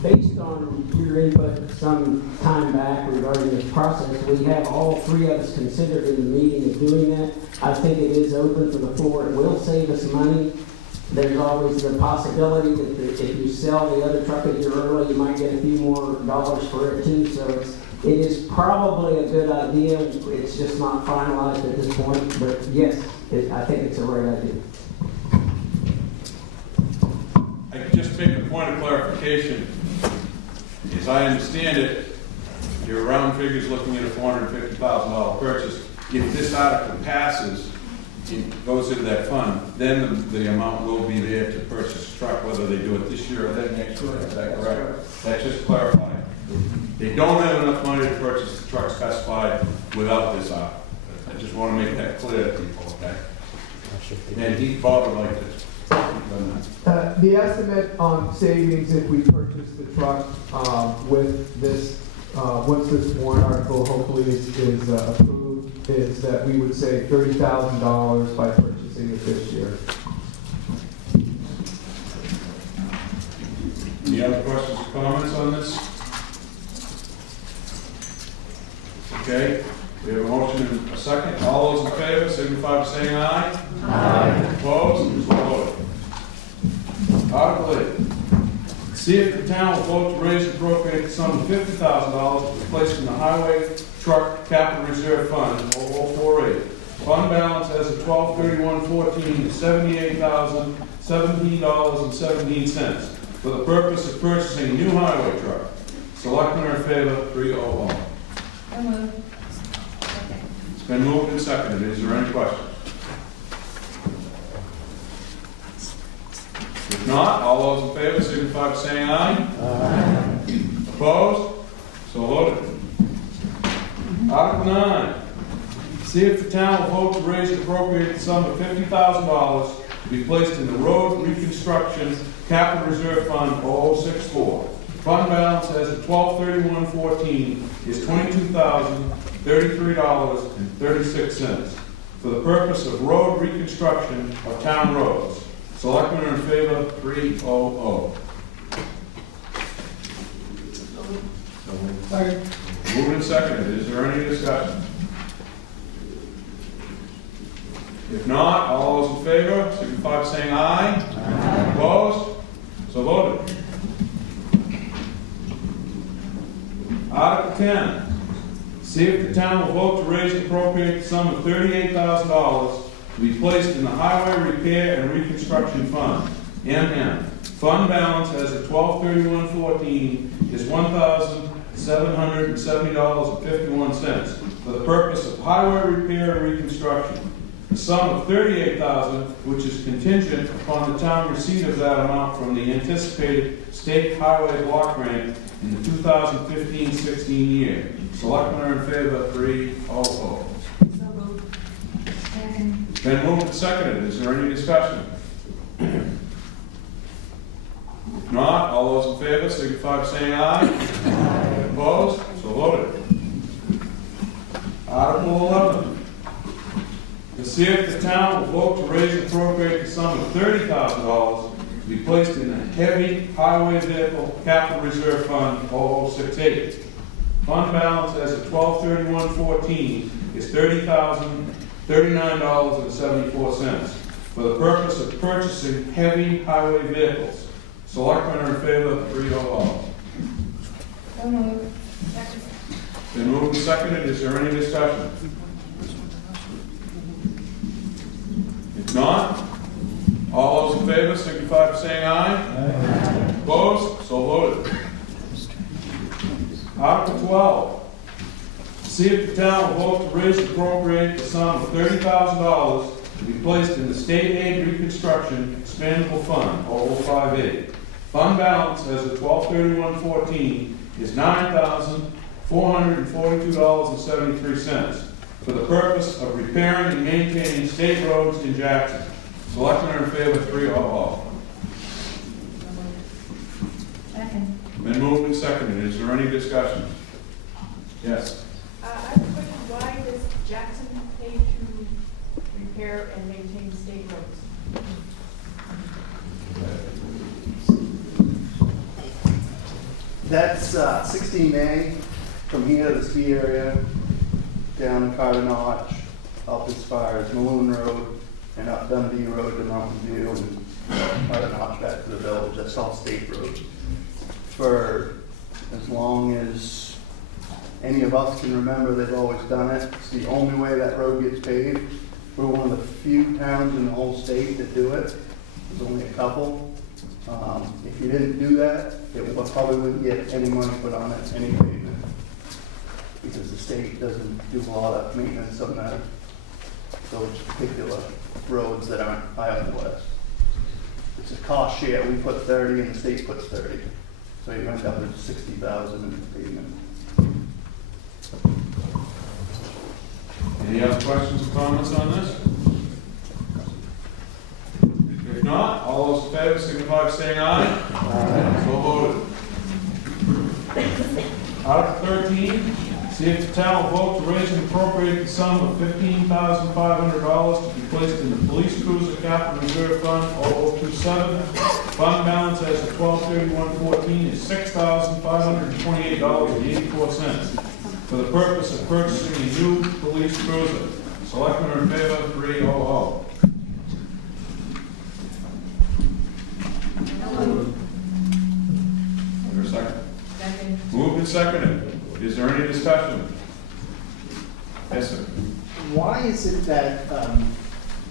Based on your input some time back regarding this process, we have all three of us considered in the meeting of doing that. I think it is open for the floor. It will save us money. There's always the possibility that if you sell the other truck a year early, you might get a few more dollars for it too. So it is probably a good idea. It's just not finalized at this point. But yes, I think it's a right idea. I can just make a point of clarification. As I understand it, your round figure is looking at a $450,000 purchase. If this article passes, it goes into that fund, then the amount will be there to purchase a truck, whether they do it this year or then next year. Is that correct? That's just clarifying. They don't have enough money to purchase the truck specified without this article. I just want to make that clear to people, okay? And Bob would like to. The estimate on savings if we purchase the truck with this, once this warrant article hopefully is approved, is that we would save $30,000 by purchasing it this year. Any other questions or comments on this? Okay, we have a motion and a second. All those in favor signify by saying aye. Aye. Opposed? So voted. Article 8. See if the town will vote to raise and appropriate the sum of $50,000 to be placed in the highway truck capital reserve fund, 0048. Fund balance as of 12/31/14 is $78,017.17 for the purpose of purchasing a new highway truck. Selectmen are in favor, 3-0-0. It's been moved and seconded. Is there any questions? If not, all those in favor signify by saying aye. Aye. Opposed? So voted. Article 9. See if the town will vote to raise and appropriate the sum of $50,000 to be placed in the Road Reconstruction Capital Reserve Fund 0064. Fund balance as of 12/31/14 is $22,033.36 for the purpose of road reconstruction of town roads. Selectmen are in favor, 3-0-0. Moved and seconded. Is there any discussion? If not, all those in favor, signify by saying aye. Aye. Opposed? So voted. Article 10. See if the town will vote to raise and appropriate the sum of $38,000 to be placed in the Highway Repair and Reconstruction Fund, MM. Fund balance as of 12/31/14 is $1,770.51 for the purpose of highway repair and reconstruction. The sum of $38,000, which is contingent upon the town receipt of that amount from the anticipated state highway block grant in the 2015-16 year. Selectmen are in favor, 3-0-0. Been moved and seconded. Is there any discussion? If not, all those in favor signify by saying aye. Aye. Opposed? So voted. Article 11. To see if the town will vote to raise and appropriate the sum of $30,000 to be placed in the Heavy Highway Vehicle Capital Reserve Fund 0068. Fund balance as of 12/31/14 is $30,039.74 for the purpose of purchasing heavy highway vehicles. Selectmen are in favor, 3-0-0. Been moved and seconded. Is there any discussion? If not, all those in favor signify by saying aye. Aye. Opposed? So voted. Article 12. See if the town will vote to raise and appropriate the sum of $30,000 to be placed in the State Aid Reconstruction Expendable Fund, 0058. Fund balance as of 12/31/14 is $9,442.73 for the purpose of repairing and maintaining state roads in Jackson. Selectmen are in favor, 3-0-0. Second. Been moved and seconded. Is there any discussion? Yes. I have a question. Why does Jackson pay to repair and maintain state roads? That's 16A from here to the ski area, down to Carter Notch, up as far as Maloon Road, and up Dundee Road to Mountain View, and Carter Notch back to the village. That's all state roads. For as long as any of us can remember, they've always done it. It's the only way that road gets paved. We're one of the few towns in the whole state that do it. There's only a couple. If you didn't do that, probably wouldn't get any money put on it, any pavement, because the state doesn't do a lot of maintenance on those particular roads that aren't high on the west. It's a cost share. We put 30 and the state puts 30. So you end up with 60,000 in pavement. Any other questions or comments on this? If not, all those in favor signify by saying aye. Aye. So voted. Article 13, see if the town will vote to raise and appropriate the sum of $15,500 to be placed in the Police Cruiser Capital Reserve Fund 0027. Fund balance as of 12/31/14 is $6,528.84 for the purpose of purchasing a new police cruiser. Selectmen are in favor, 3-0-0. Is there a second? Second. Moved and seconded. Is there any discussion? Yes, sir. Why is it that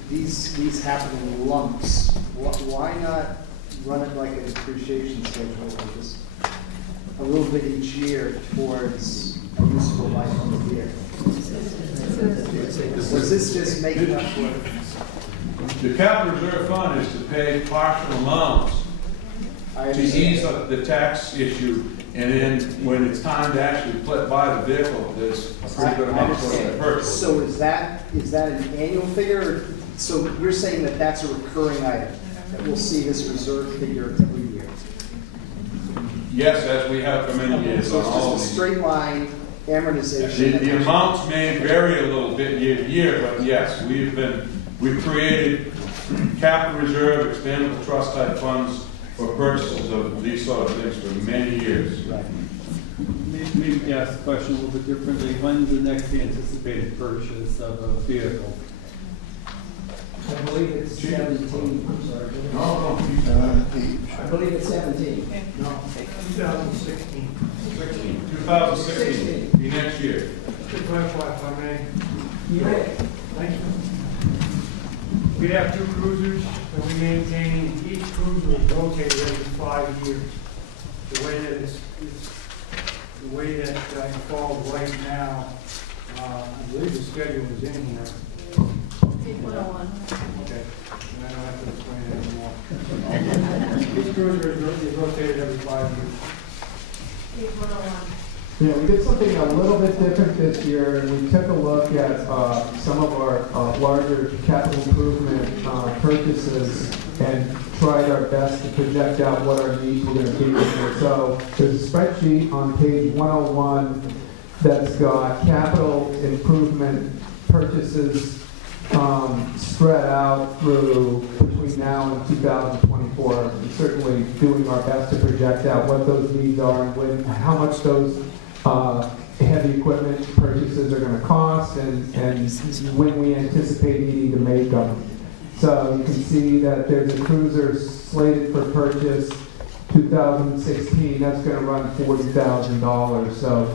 these happen in lumps? Why not run it like a depreciation schedule, or just a little bit each year towards a useful life of the vehicle? Was this just making up for it? The capital reserve fund is to pay partial amounts I to ease understand. up the tax issue, and then when it's time to actually buy the vehicle, there's a pretty good I amount of understand. purchase. So is that an annual figure? Or- So you're saying that that's a recurring item, that we'll see this reserve figure every year? Yes, as we have for many years So on it's all of just a these. straight line amortization? The amounts may vary a little bit year to year, but yes, we've created capital reserve, expandable trust type funds for purchases of these sort of things for many years. Right. Maybe ask the question a little bit differently. When's the next anticipated purchase of a vehicle? I believe it's 17, I'm sorry. No, I believe it's 17. No, 2016. 2016, the next year. To clarify, if I may. You may. Thank you. We have 2 cruisers, and we maintain, each cruiser is rotated every 5 years. The way that the way that it falls right now, I believe the schedule is in here. Page 101. Okay, and I don't have to explain it anymore. Each cruiser is rotated every 5 years. Page 101. Yeah, we did something a little bit different this year, and we took a look at some of our larger capital improvement purchases and tried our best to project out what our needs were going to be. And so there's a spreadsheet on page 101 that's got capital improvement purchases spread out through between now and 2024. We're certainly doing our best to project out what those needs are and how much those heavy equipment purchases are going to cost and when we anticipate needing to make them. So you can see that there's a cruiser slated for purchase 2016. That's going to run $40,000. So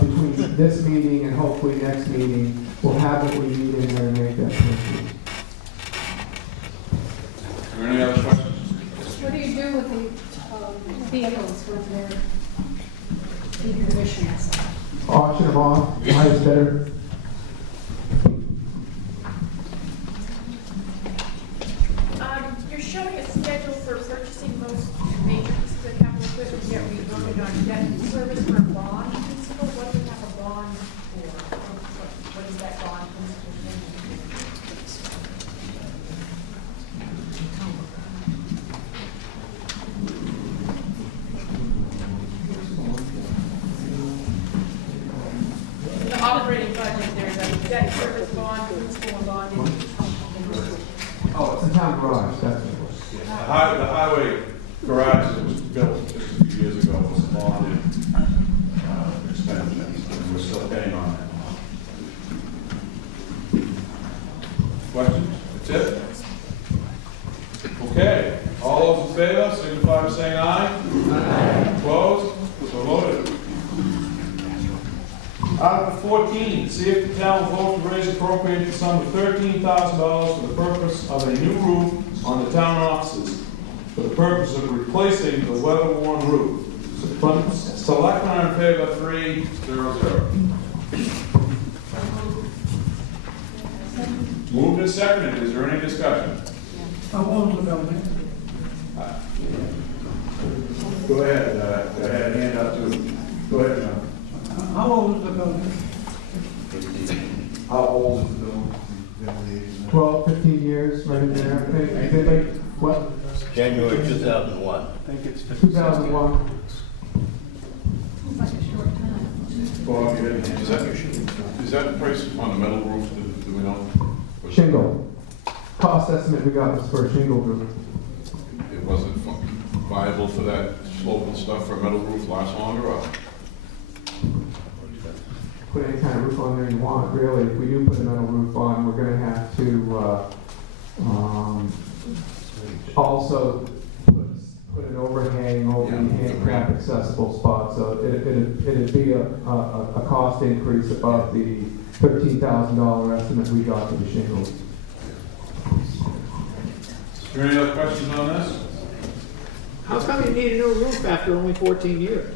between this meeting and hopefully next meeting, we'll have what we need in there to make that purchase. Are there any other questions? What do you do with the vehicles when they're decommissioned? Auction them off, highest bidder. You're showing a schedule for purchasing most major pieces of capital equipment, yet we voted on debt service for a bond principal. What do we have a bond for? What is that bond principal for? The operating budget, there's a debt service bond, principal and bond interest. Oh, it's a town garage, that's it. The highway garage that was built just a few years ago was a bonded expenditure, and we're still paying on that. Questions? That's it? Okay, all those in favor, signify by saying aye. Aye. Opposed? So voted. Article 14, see if the town will vote to raise appropriate the sum of $13,000 for the purpose of a new roof on the town offices for the purpose of replacing the weather-worn roof. Selectmen in favor, 3-0-0. Moved and seconded. Is there any discussion? How old is the building? Go ahead, hand up to, go ahead, John. How old is the building? How old is the building? 12, 15 years, right in there. They like, what? January 2001. I think it's 2001. It's like a short time. Bob, you had a hand. Is that the price on the metal roof, do we know? Shingle. Cost estimate we got was for a shingle roof. It wasn't viable for that slope and stuff for a metal roof last longer, or? Put any kind of roof on there you want, really. If we do put a metal roof on, we're gonna have to, also put an overhang over the handicap accessible spot, so it'd be a cost increase above the $13,000 estimate we got for the shingles. Is there any other questions on this? How come you need a new roof after only 14 years?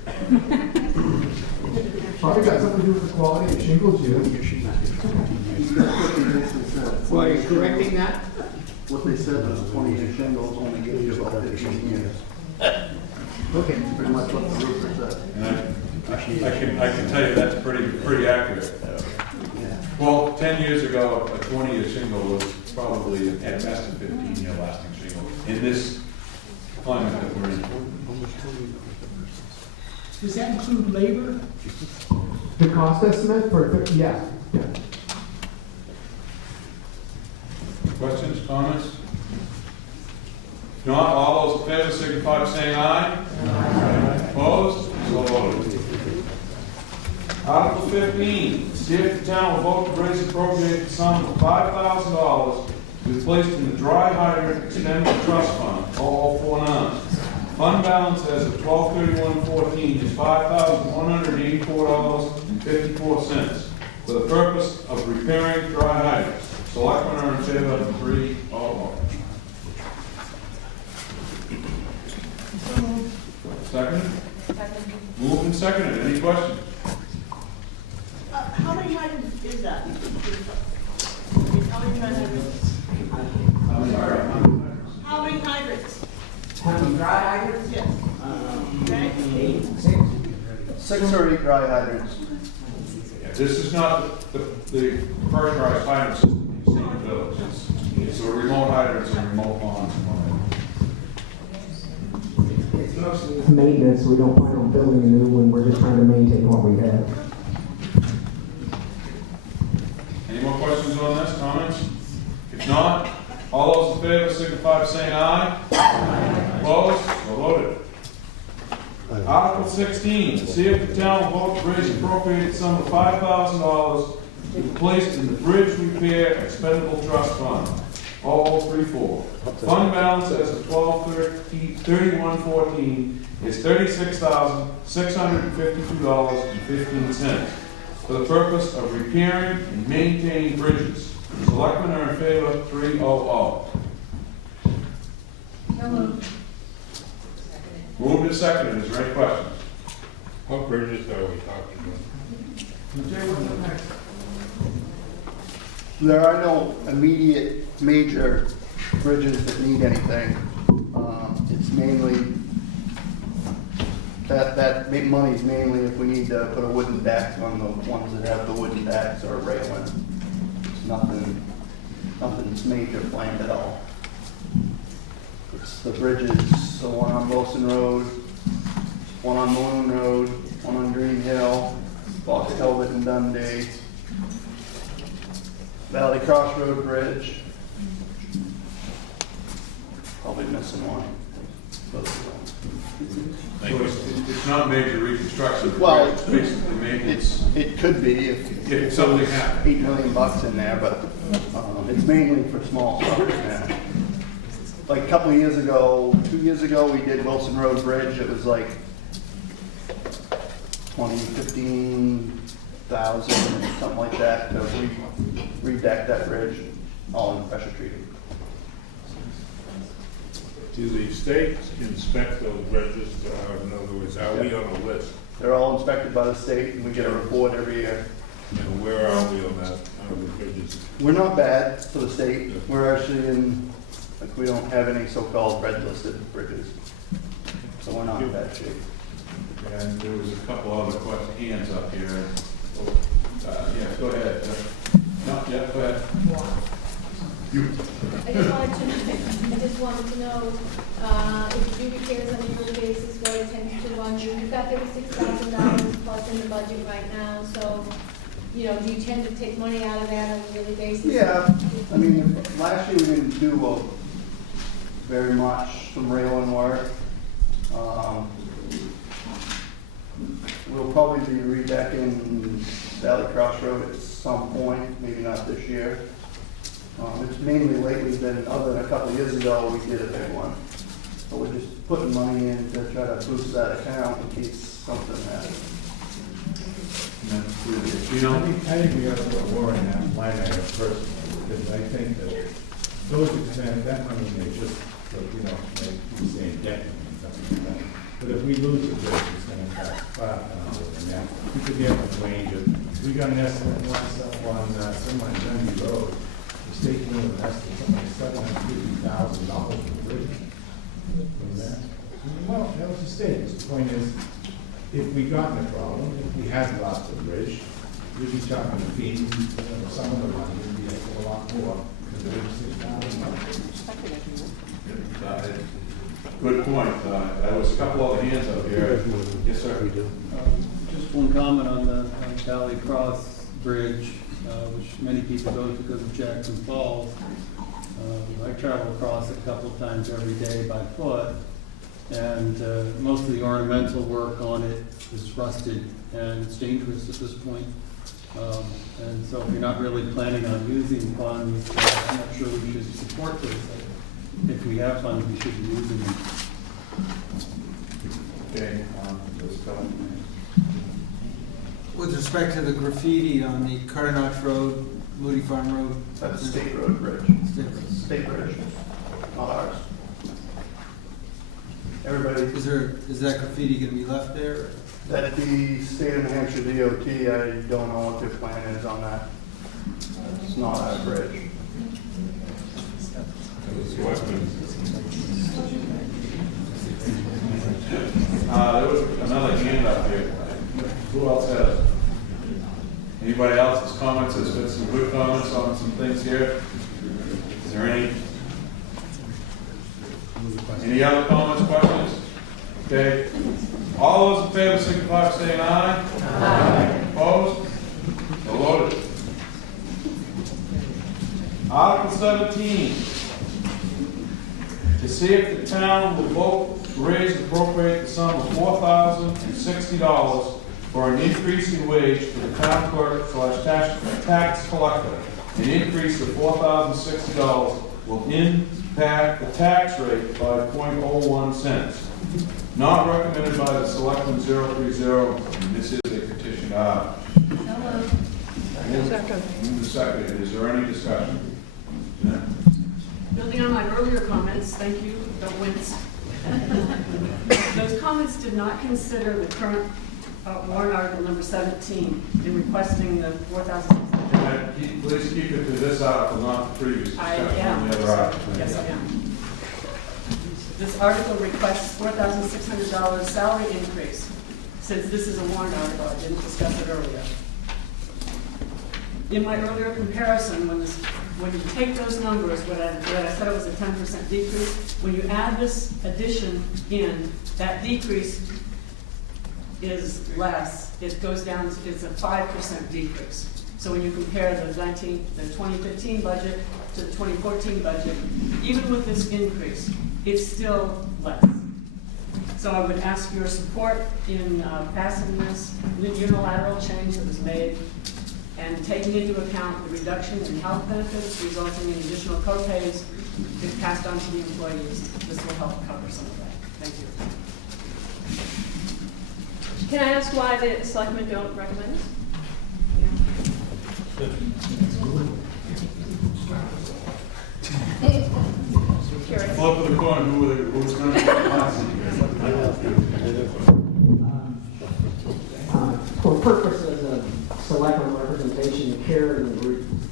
Probably got something to do with the quality of shingles used. Well, are you correcting that? What they said was 20-year shingles only gives you about 15 years. Okay, pretty much what the roofer said. And I can tell you that's pretty accurate. Well, 10 years ago, a 20-year shingle was probably at best a 15-year lasting shingle in this climate that we're in. Does that include labor? The cost estimate for, yeah. Questions, comments? If not, all those in favor signify by saying aye. Aye. Opposed? So voted. Article 15, see if the town will vote to raise appropriate sum of $5,000 to be placed in the dry hydrant expendable trust fund, 0049. Fund balance as of 12/31/14 is $5,184.54 for the purpose of repairing dry hydrants. Selectmen are in favor of 3-0. Second? Moved and seconded. Any questions? How many hydrants is that? How many hydrants? I'm sorry. How many hydrants? How many dry hydrants? Yes. Okay. 6 or 8 dry hydrants. This is not the pressurized hydrant system you see in the village. It's a remote hydrants and remote ponds. It's maintenance, we don't plan on building a new one, we're just trying to maintain what we have. Any more questions on this, comments? If not, all those in favor signify by saying aye. Aye. Opposed? So voted. Article 16, see if the town will vote to raise appropriated sum of $5,000 to be placed in the Bridge Repair Expendable Trust Fund, 0034. Fund balance as of 12/31/14 is $36,652.15 for the purpose of repairing and maintaining bridges. Selectmen are in favor, 3-0. Moved and seconded. Is there any questions? What bridges are we talking about? There are no immediate major bridges that need anything. It's mainly, that big money's mainly if we need to put a wooden deck on the ones that have the wooden decks or railing. It's nothing's major planned at all. It's the bridges, the one on Wilson Road, one on Moon Road, one on Green Hill, Box Culvert and Dundee, Valley Crossroad Bridge. Probably missing one. So it's not major reconstruction. Well, it's basically maintenance. It could be if something happened. $8 million in there, but it's mainly for small stuff now. Like a couple of years ago, 2 years ago, we did Wilson Road Bridge. It was like 15,000, something like that, to redeck that bridge, all in pressure treated. Do the state inspect those bridges? In other words, are we on a list? They're all inspected by the state, and we get a report every year. And where are we on that, on the bridges? We're not bad for the state. We're actually in, like, we don't have any so-called red listed bridges. So we're not in bad shape. And there was a couple other hands up here. Yeah, go ahead. No, yeah, go ahead. You. I just wanted to know, if you do repairs on a yearly basis, what it tends to run you. You've got $36,000 plus in the budget right now, so, do you tend to take money out of that on a yearly basis? Yeah, I mean, last year we didn't do very much, some railing work. We'll probably be redecking Valley Crossroad at some point, maybe not this year. It's mainly lately been, other than a couple of years ago, we did a big one. So we're just putting money in to try to boost that account in case something happens. I think we ought to put more in that line item personally, because I think that those expense, that money may just, like you saying debt and something like that. But if we lose the bridge, it's going to cost $5,000, and that we could be able to range it. We got an estimate on somewhere in Dundee Road. The state came with an estimate, something like $750,000 for the bridge. mistakes. The point is, if we got in a problem, if we had lost the bridge, we'd be talking to fees, some of the money would be a lot more, because it was $6,000. Good point. There was a couple other hands up here. Yes, sir. We do. Just one comment on the Valley Cross Bridge, which many people go to because of Jackson Falls. I travel across a couple of times every day by foot, and most of the ornamental work on it is rusted, and it's dangerous at this point. And so if you're not really planning on using funds, I'm not sure we should support this. If we have funds, we should be using them. Okay. With respect to the graffiti on the Carter Notch Road, Moody Farm Road. That's State Road Bridge. State Bridge, not ours. Everybody. Is that graffiti going to be left there? That'd be State of New Hampshire DOT. I don't know what their plan is on that. It's not our bridge. There was another hand up here. Who else has? Anybody else has comments? There's been some good comments on some things here. Is there any other comments, questions? Okay. All those in favor signify by saying aye. Aye. Opposed? So voted. Article 17. To see if the town will vote to raise and appropriate the sum of $4,060 for an increase in wage for the town clerk / tax collector. An increase of $4,060 will impact the tax rate by 0.01 cents. Not recommended by the Selectmen 030, and this is a petition article. Move the second. Is there any discussion? Yeah. Building on my earlier comments, thank you, don't wince. Those comments did not consider the current warrant article number 17 in requesting the $4,600. Please keep it to this article, not the previous discussion on the other article. Yes, I am. This article requests $4,600 salary increase. Since this is a warrant article, I didn't discuss it earlier. In my earlier comparison, when you take those numbers, what I said it was a 10% decrease, when you add this addition in, that decrease is less. It goes down, it's a 5% decrease. So when you compare the 2015 budget to the 2014 budget, even with this increase, it's still less. So I would ask your support in passing this unilateral change that was made and taking into account the reduction in health benefits resulting in additional co-pays if passed on to the employees. This will help cover some of that. Thank you. Can I ask why the selectmen don't recommend this? Flip of the coin, who's going to be For purposes of selectmen representation, Karen,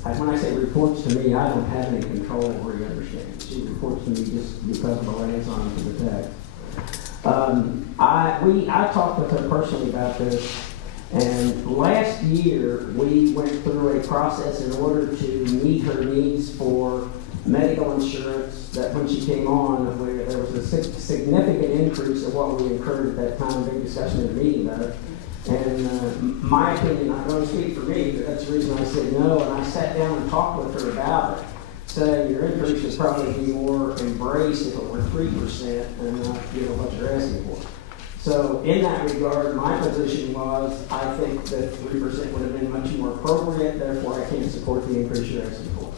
when I say reports to me, I don't have any control over your understanding. She reports to me just because of the liaison to the text. I talked with her personally about this, and last year we went through a process in order to meet her needs for medical insurance that when she came on, where there was a significant increase of what we incurred at that time, big discussion in the meeting about it. And my opinion, I'm going to speak for me, but that's the reason I said no, and I sat down and talked with her about it, saying your increase should probably be more embraced if it were 3% and not, what you're asking for. So in that regard, my position was, I think that 3% would have been much more appropriate, therefore I can't support the increase you're asking for.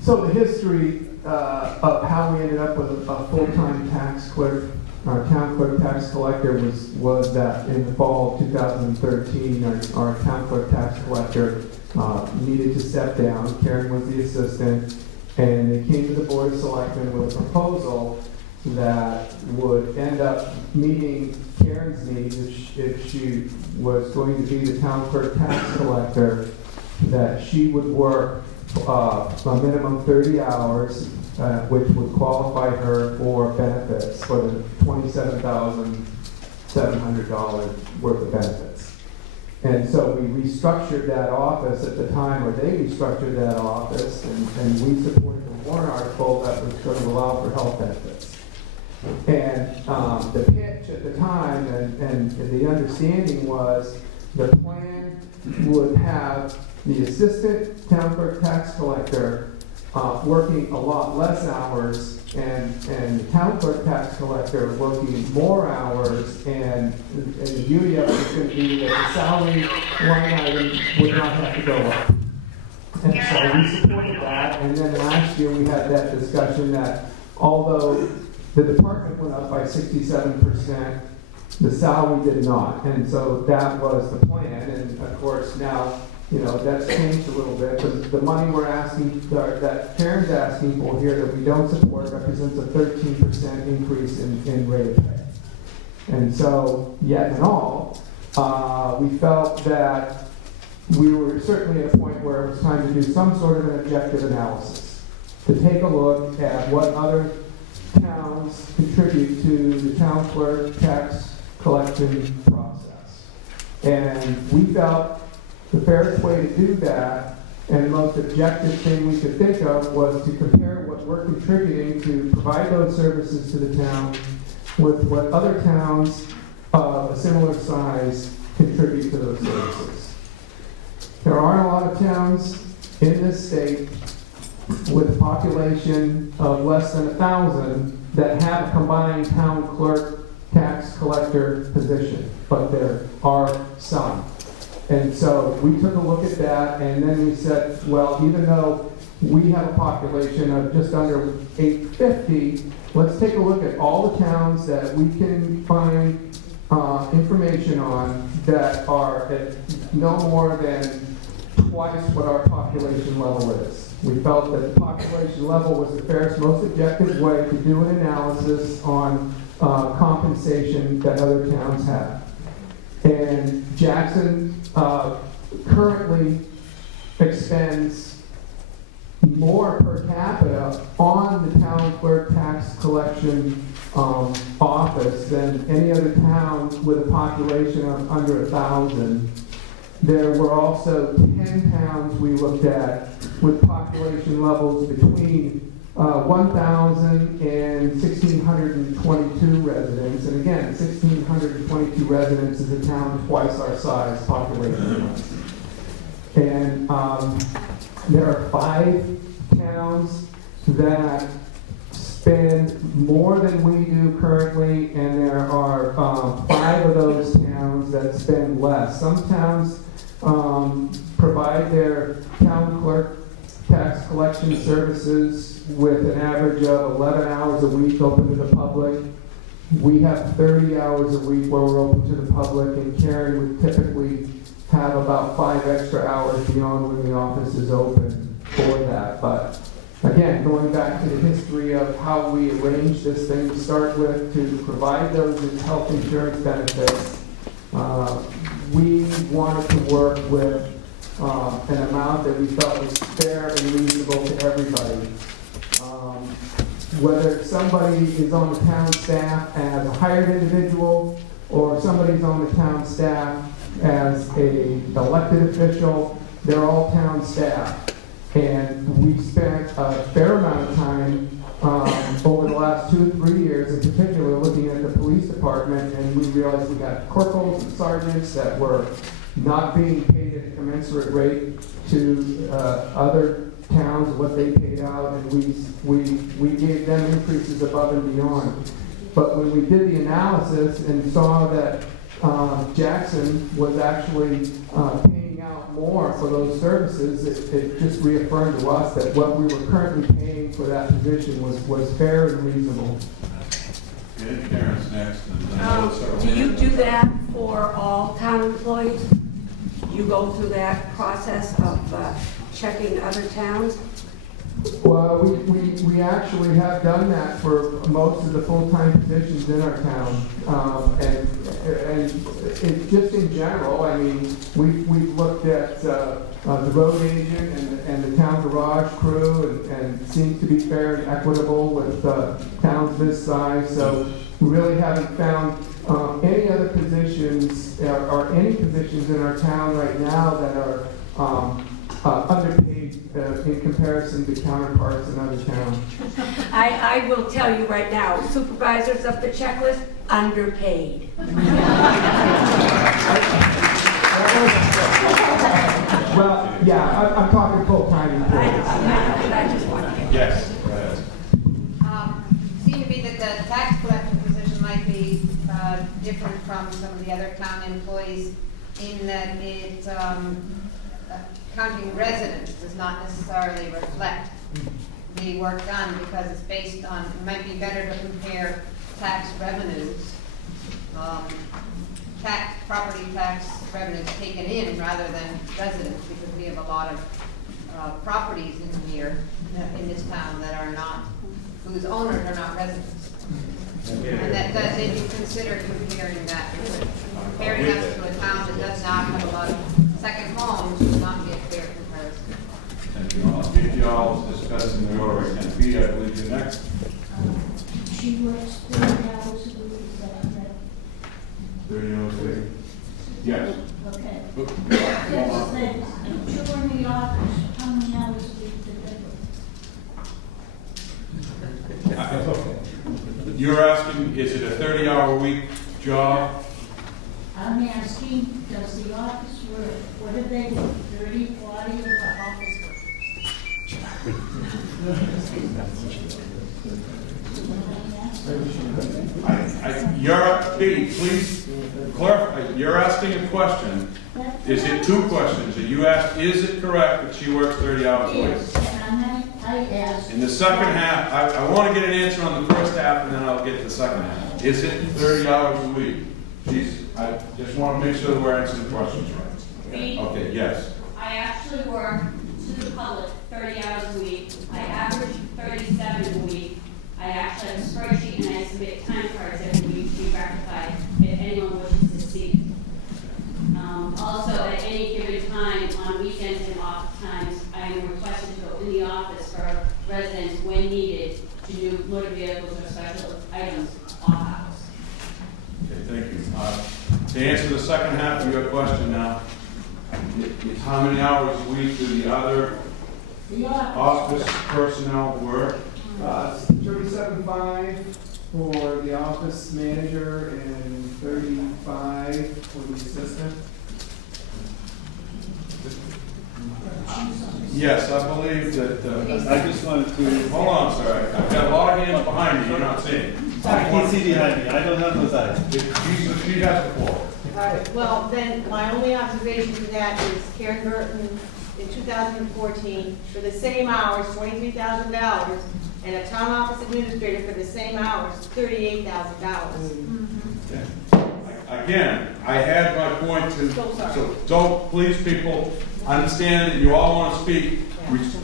So the history of how we ended up with a full-time tax clerk, our town clerk tax collector was that in the fall of 2013, our town clerk tax collector needed to step down. Karen was the assistant, and they came to the Board of Selectmen with a proposal that would end up meeting Karen's needs if she was going to be the town clerk tax collector, that she would work a minimum 30 hours which would qualify her for benefits for the $27,700 worth of benefits. And so we restructured that office at the time, or they restructured that office, and we supported the warrant article that was going to allow for health benefits. And the pitch at the time and the understanding was the plan would have the assistant town clerk tax collector working a lot less hours, and the town clerk tax collector working more hours, and the beauty of it is going to be that the salary line item would not have to go up. And so we supported that, and then last year we had that discussion that although the department went up by 67%, the salary did not, and so that was the plan, and of course now, you know, that's changed a little bit, but the money we're asking, that Karen's asking for here that we don't support represents a 13% increase in rate of pay. And so, yet in all, we felt that we were certainly at a point where it was time to do some sort of an objective analysis, to take a look at what other towns contribute to the town clerk tax collection process. And we felt the fairest way to do that, and the most objective thing we could think of, was to compare what we're contributing to provide those services to the town with what other towns of a similar size contribute to those services. There aren't a lot of towns in this state with a population of less than 1,000 that have a combined town clerk tax collector position, but there are some. And so we took a look at that, and then we said, well, even though we have a population of just under 850, let's take a look at all the towns that we can find information on that are at no more than twice what our population level is. We felt that the population level was the fairest, most objective way to do an analysis on compensation that other towns have. And Jackson currently expends more per capita on the town clerk tax collection office than any other town with a population of under 1,000. There were also 10 towns we looked at with population levels between 1,000 and 1,622 residents. And again, 1,622 residents is a town twice our size population-wise. And there are 5 towns that spend more than we do currently, and there are 5 of those towns that spend less. Some towns provide their town clerk tax collection services with an average of 11 hours a week open to the public. We have 30 hours a week where we're open to the public, and Karen would typically have about 5 extra hours beyond when the office is open for that. But again, going back to the history of how we arranged this thing to start with to provide those as health insurance benefits, we wanted to work with an amount that we felt was fair and reasonable to everybody. Whether somebody is on the town staff as a hired individual, or somebody's on the town staff as a elected official, they're all town staff. And we spent a fair amount of time over the last 2 or 3 years, in particular, looking at the police department, and we realized we got corporals and sergeants that were not being paid at a commensurate rate to other towns, what they paid out, and we gave them increases above and beyond. But when we did the analysis and saw that Jackson was actually paying out more for those services, it just reaffirmed to us that what we were currently paying for that position was fair and reasonable. Yeah, Karen's next. And Do you do that for all town employees? You go through that process of checking other towns? Well, we actually have done that for most of the full-time positions in our town. And and just in general, I mean, we've looked at the road agent and the town garage crew, and seems to be fair and equitable with towns this size. So we really haven't found any other positions or any positions in our town right now that are underpaid in comparison to counterparts in other towns. I will tell you right now, supervisors of the checklist, underpaid. Well, yeah, I'm talking full-time employees. I just want to. Yes, go ahead. Seemed to be that the tax collector position might be different from some of the other town employees in that it, counting residents does not necessarily reflect the work done because it's based on, it might be better to compare tax revenues, property tax revenues taken in rather than residents, because we have a lot of properties in here, in this town that are not, whose owners are not residents. And that they can consider comparing that, comparing us to a town that does not have a lot of second homes would not be a fair comparison. Thank you all. If y'all discuss in the order it can be, I believe you're next. She works 30 hours a week, is that correct? 30 hours a week. Yes. Okay. Oop. Yes, thanks. You're in the office, how many hours a week do they work? You're asking, is it a 30-hour week job? I'm asking, does the office work, what do they do, 30, 40, or the office Please clarify. You're asking a question. Is it two questions? You asked, is it correct that she works 30 hours a week? Yes, and I asked. In the second half, I want to get an answer on the first half, and then I'll get to the second half. Is it 30 hours a week? I just want to make sure that we're answering the questions right. Okay, yes. I actually work to the public 30 hours a week. I average 37 a week. I actually have a spreadsheet and I submit time cards every week to be rectified if anyone wishes to see it. Also, at any given time, on weekends and off times, I am requested to go in the office for residents when needed to do motor vehicles or special items off hours. Okay, thank you. To answer the second half of your question now, is how many hours a week do the other office personnel work? 37.5 for the office manager and 35 for the assistant. Yes, I believe that. I just wanted to. Hold on, sir. I've got a lot of hands behind you. You're not seeing. I can't see behind me. I don't have those eyes. She has the floor. All right, well, then, my only observation to that is Karen Burton in 2014, for the same hours, $23,000, and a town office administrator for the same hours, $38,000. Again, I had my point to, so don't, please people, understand that you all want to speak.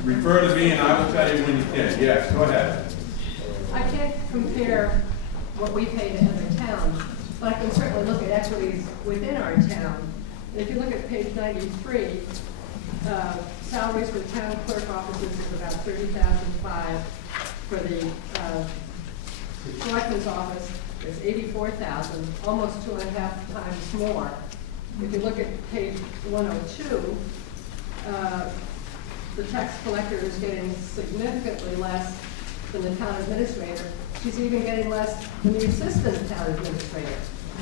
Refer to me and I will tell you when you can. Yes, go ahead. I can't compare what we pay to other towns, but I can certainly look at equities within our town. And if you look at page 93, salaries for the town clerk offices is about $30,500. For the selectman's office, it's $84,000, almost 2.5 times more. If you look at page 102, the tax collector is getting significantly less than the town administrator. She's even getting less than the assistant town administrator.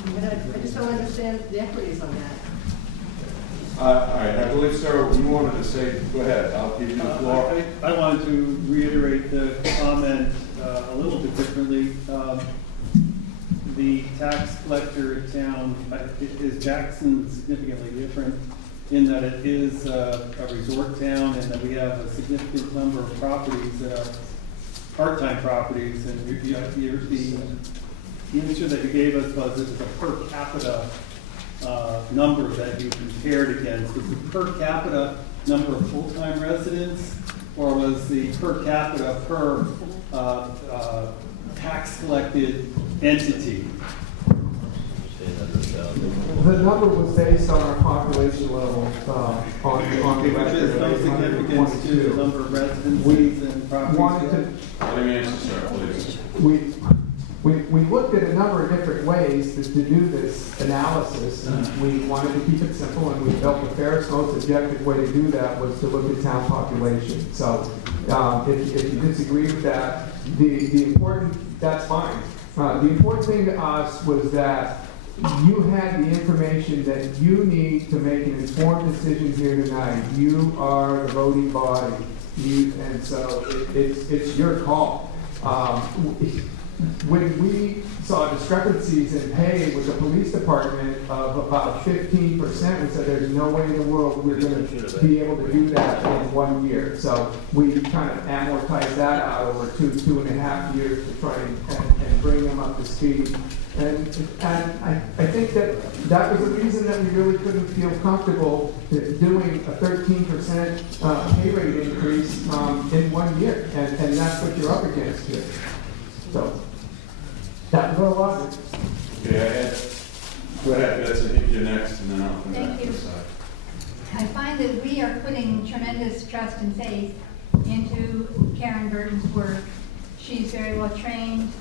And I just don't understand the equities on that. All right, I believe, sir, you wanted to say, go ahead, I'll give you the floor. I wanted to reiterate the comment a little bit differently. The tax collector in town is Jackson significantly different in that it is a resort town and that we have a significant number of properties that are part-time properties. And the answer that you gave us was it was a per capita number that you compared against. Was the per capita number of full-time residents, or was the per capita per tax collected entity? The number was based on our population level, on the Which record is of no significance to the 822. number of residencies We and properties. wanted yet? to, Let me answer, sir, please. we looked at a number of different ways to do this analysis. And we wanted to keep it simple, and we felt the fairest, most objective way to do that was to look at town population. So if you disagree with that, the important, that's fine. The important thing to us was that you had the information that you need to make an informed decision here tonight. You are the voting body, and so it's your call. When we saw discrepancies in pay with the police department of about 15%, we said there's no way in the world we're going to be able to do that in 1 year. So we kind of amortized that out over 2.5 years to try and bring them up to speed. And I think that was the reason that we really couldn't feel comfortable doing a 13% pay rate increase in 1 year. And that's what you're up against here. So that was our logic. Okay, go ahead, Betsy, I think you're next, and then I'll come back Thank to you. the side. I find that we are putting tremendous trust and faith into Karen Burton's work. She's very well trained.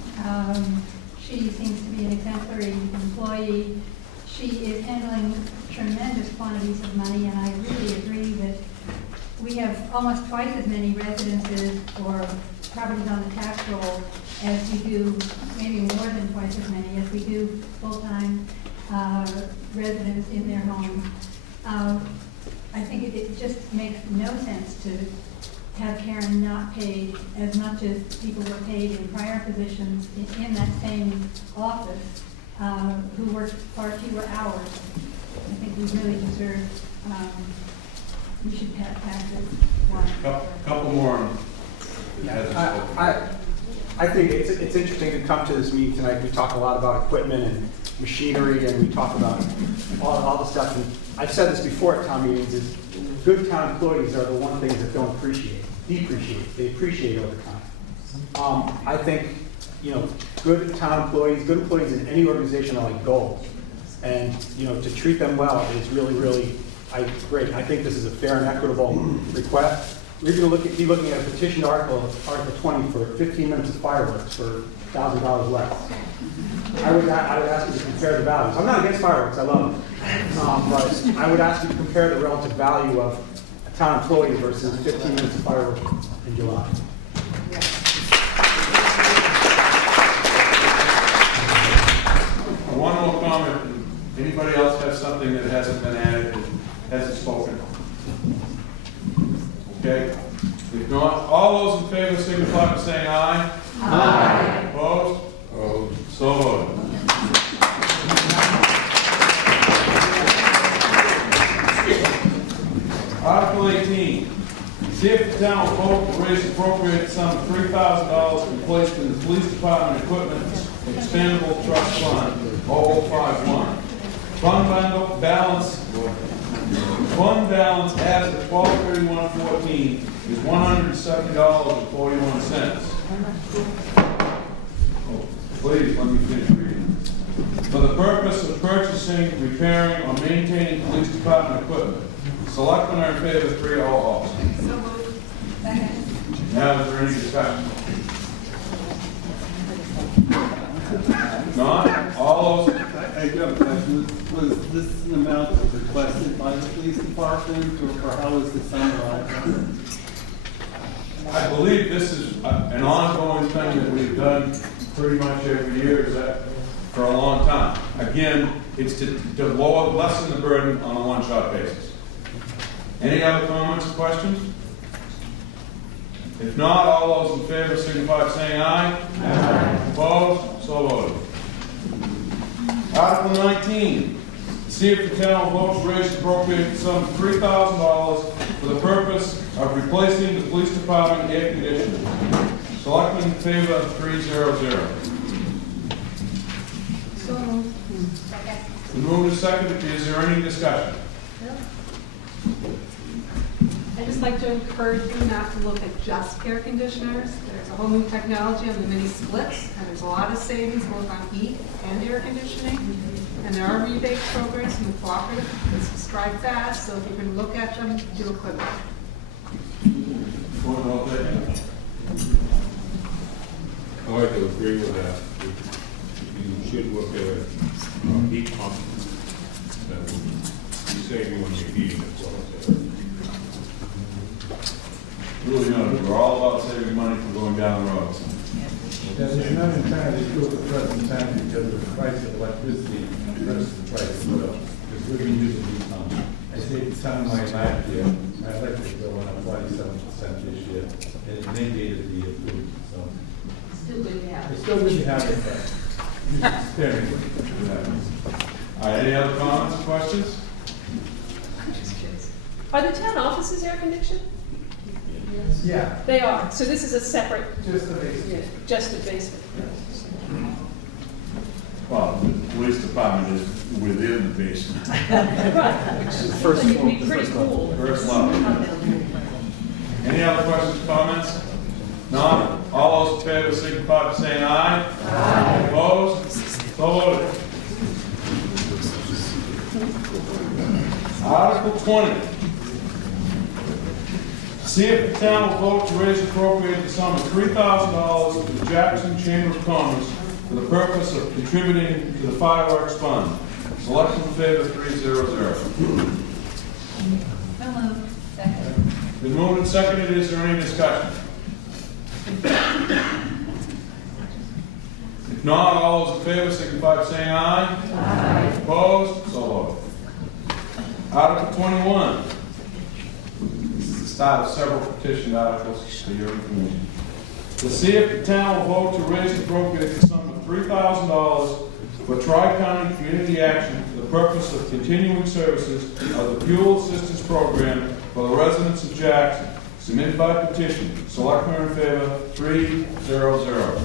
She seems to be an exemplary employee. She is handling tremendous quantities of money, and I really agree that we have almost twice as many residences or properties on the tax roll as we do, maybe more than twice as many as we do full-time residents in their homes. I think it just makes no sense to have Karen not paid as much as people were paid in prior positions in that same office who worked far fewer hours. I think we really deserve, we should pass it. Couple more. I think it's interesting to come to this meeting tonight. We talk a lot about equipment and machinery, and we talk about all the stuff. And I've said this before at town meetings: is good town employees are the one things that don't depreciate. They appreciate over time. I think good town employees, good employees in any organization are like gold, and to treat them well is really, really great. I think this is a fair and equitable request. We're going to be looking at a petition article, Article 20, for 15 minutes of fireworks for $1,000 less. I would ask you to compare the values. I'm not against fireworks, I love them. But I would ask you to compare the relative value of a town employee versus 15 minutes of fireworks in July. One more comment. Anybody else have something that hasn't been added, that hasn't spoken? Okay. If not, all those in favor signify by saying aye. Aye. Opposed? Opposed. So voted. Article 18. See if the town will vote to raise appropriate sum of $3,000 to be placed in the police department equipment expendable trust fund 0051. Fund balance as of 12/31/14 is $170.41. Please, let me finish reading. For the purpose of purchasing, repairing, or maintaining police department equipment, selectmen are in favor of 3 all. Now, is there any discussion? Not? All those? I do have a question. Was this an amount that was requested by the police department, or how was this summarized? I believe this is an ongoing thing that we've done pretty much every year for a long time. Again, it's to lessen the burden on a one-shot basis. Any other comments or questions? If not, all those in favor signify by saying aye. Aye. Opposed? So voted. Article 19. See if the town will vote to raise appropriate sum of $3,000 for the purpose of replacing the police department air conditioning. Selectmen in favor of 300. So moved. Moved and seconded. Is there any discussion? I just like to encourage you not to look at just air conditioners. There's a whole new technology on the mini splits, and there's a lot of savings both on heat and air conditioning. And there are rebate programs from the cooperative that subscribe fast, so if you can look at them, do a quick one. Point well taken. I like to agree with that. You should look at a heat pump that will save you on your heating as well as air. Really, no, we're all about saving money from going down the road. That is not entirely true at the present time because of the price of electricity versus the price of oil. Because we've been using heat pumps. I saved a ton of money last year. My electric bill went up 47% this year, and it negated the food. So Still good to have. it's still good to have it, but you should spare me. All right, any other comments, questions? Are the town offices air conditioned? Yeah. They are, so this is a separate, Just the basic. just the basement. Well, the police department is within the basement. Right. First So you'd floor, be the pretty first level. cool. First level. Any other questions, comments? None? All those in favor signify by saying aye. Aye. Opposed? So voted. Article 20. See if the town will vote to raise and appropriate the sum of $3,000 to the Jackson Chamber of Commerce for the purpose of contributing to the fireworks fund. Selection in favor 300. So moved. Second. Been moved and seconded. Is there any discussion? If not, all those in favor signify by saying aye. Aye. Opposed? So voted. Article 21. This is the start of several petition articles for your information. To see if the town will vote to raise and appropriate the sum of $3,000 for Tri-County Community Action for the purpose of continuing services of the Fuel Assistance Program for the residents of Jackson, submitted by petition. Selectmen in favor, 300.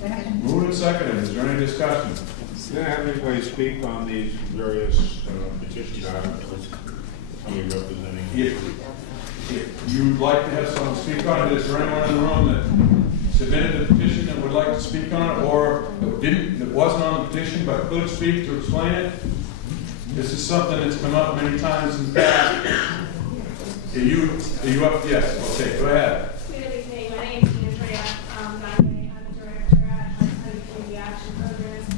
Second. Moved and seconded. Is there any discussion? Can I have anybody speak on these various petition articles? Somebody representing? If you'd like to have someone speak on it, is there anyone in the room that submitted a petition that would like to speak on it, or that wasn't on the petition but could speak to explain it? This is something that's come up many times in the past. Are you up? Yes, okay, go ahead. Good evening, my name is Andrea Gagne. I'm the director at Tri-County Community Action Programs.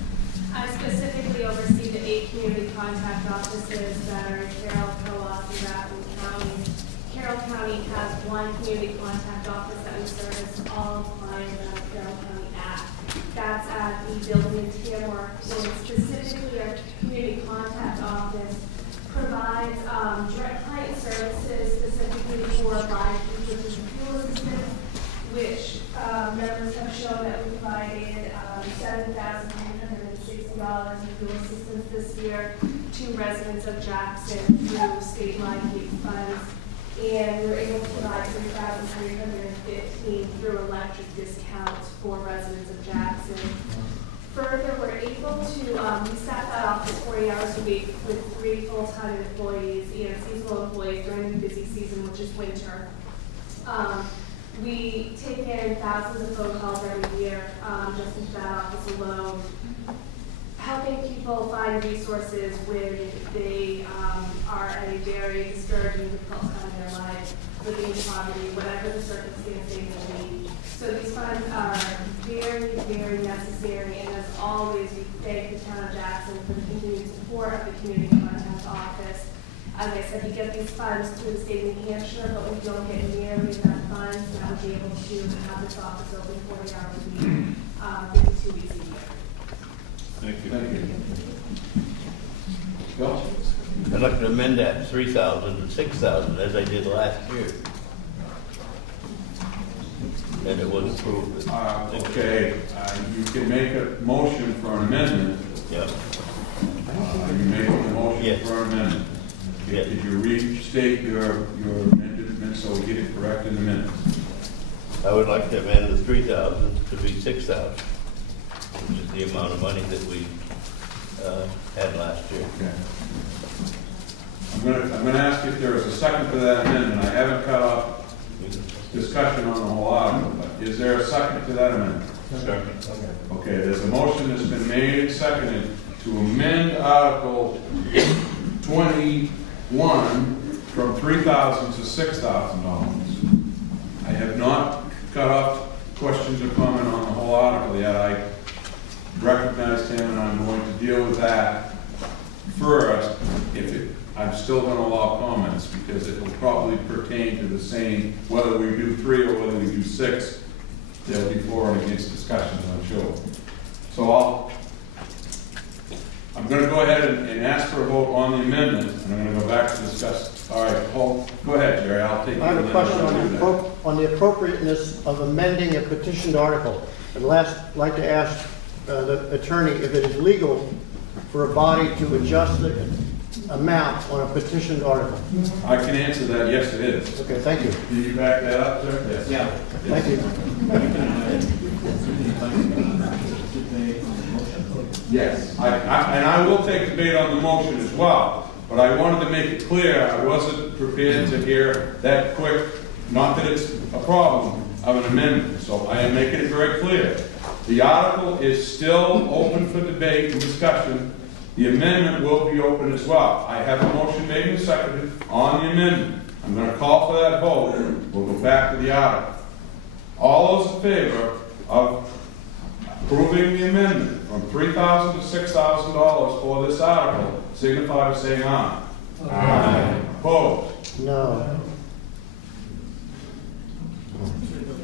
I specifically oversee the 8 community contact offices that are in Carroll, Co-op, and Rathrum counties. Carroll County has one community contact office that we service all clients out of Carroll County Act. That's at the building in Tamworth. So specifically, our community contact office provides direct client services specifically for live fuel assistance, which members have shown that we provided $7,360 in fuel assistance this year to residents of Jackson through statewide heat funds. And we were able to provide $3,315 through electric discounts for residents of Jackson. Further, we're able to, we staff that office 40 hours a week with 3 full-time employees and seasonal employees during the busy season, which is winter. We take in thousands of phone calls every year, just into that office alone, helping people find resources when they are at a very discouraging, difficult time in their life, living in poverty, whatever the circumstance they may be. So these funds are very, very necessary, and as always, we thank the town of Jackson for the continued support of the community contact office. As I said, we get these funds through the state of New Hampshire, but we don't get nearly enough funds that would be able to have this office open 40 hours a week, 52 weeks a year. Thank you. Thank you. Bill? I'd like to amend that 3,000 to 6,000 as I did last year. And it was approved. Okay, you can make a motion for an amendment. Yep. You make a motion for an amendment. Yes. Did you restate your amendment so we get it correct in the minutes? I would like to amend the 3,000 to be 6,000, which is the amount of money that we had last year. Okay. A I'm gonna ask if there is a second to that amendment. I haven't cut off discussion on the whole article, but is there a second to that amendment? Second. Okay, there's a motion that's been made and seconded to amend Article 21 from $3,000 to $6,000. I have not cut off questions or comment on the whole article yet. I recognized him and I'm going to deal with that first. I'm still going to allow comments because it will probably pertain to the same, whether we do 3 or whether we do 6. There'll be for and against discussions, I'm sure. So I'm going to go ahead and ask for a vote on the amendment, and I'm going to go back to discuss. All right, Paul, go ahead, Jerry. I'll take it. I have a question on the appropriateness of amending a petitioned article. I'd like to ask the attorney if it is legal for a body to adjust the amount on a petitioned article. I can answer that. Yes, it is. Okay, thank you. Did you back that up, sir? Yes. Yeah. Thank you. Yes, and I will take debate on the motion as well, but I wanted to make it clear I wasn't prepared to hear that quick, not that it's a problem, of an amendment. So I am making it very clear. The article is still open for debate and discussion. The amendment will be open as well. I have a motion made and seconded on the amendment. I'm going to call for that vote. We'll go back to the article. All those in favor of approving the amendment from $3,000 to $6,000 for this article, signify by saying aye. Aye. Opposed? No.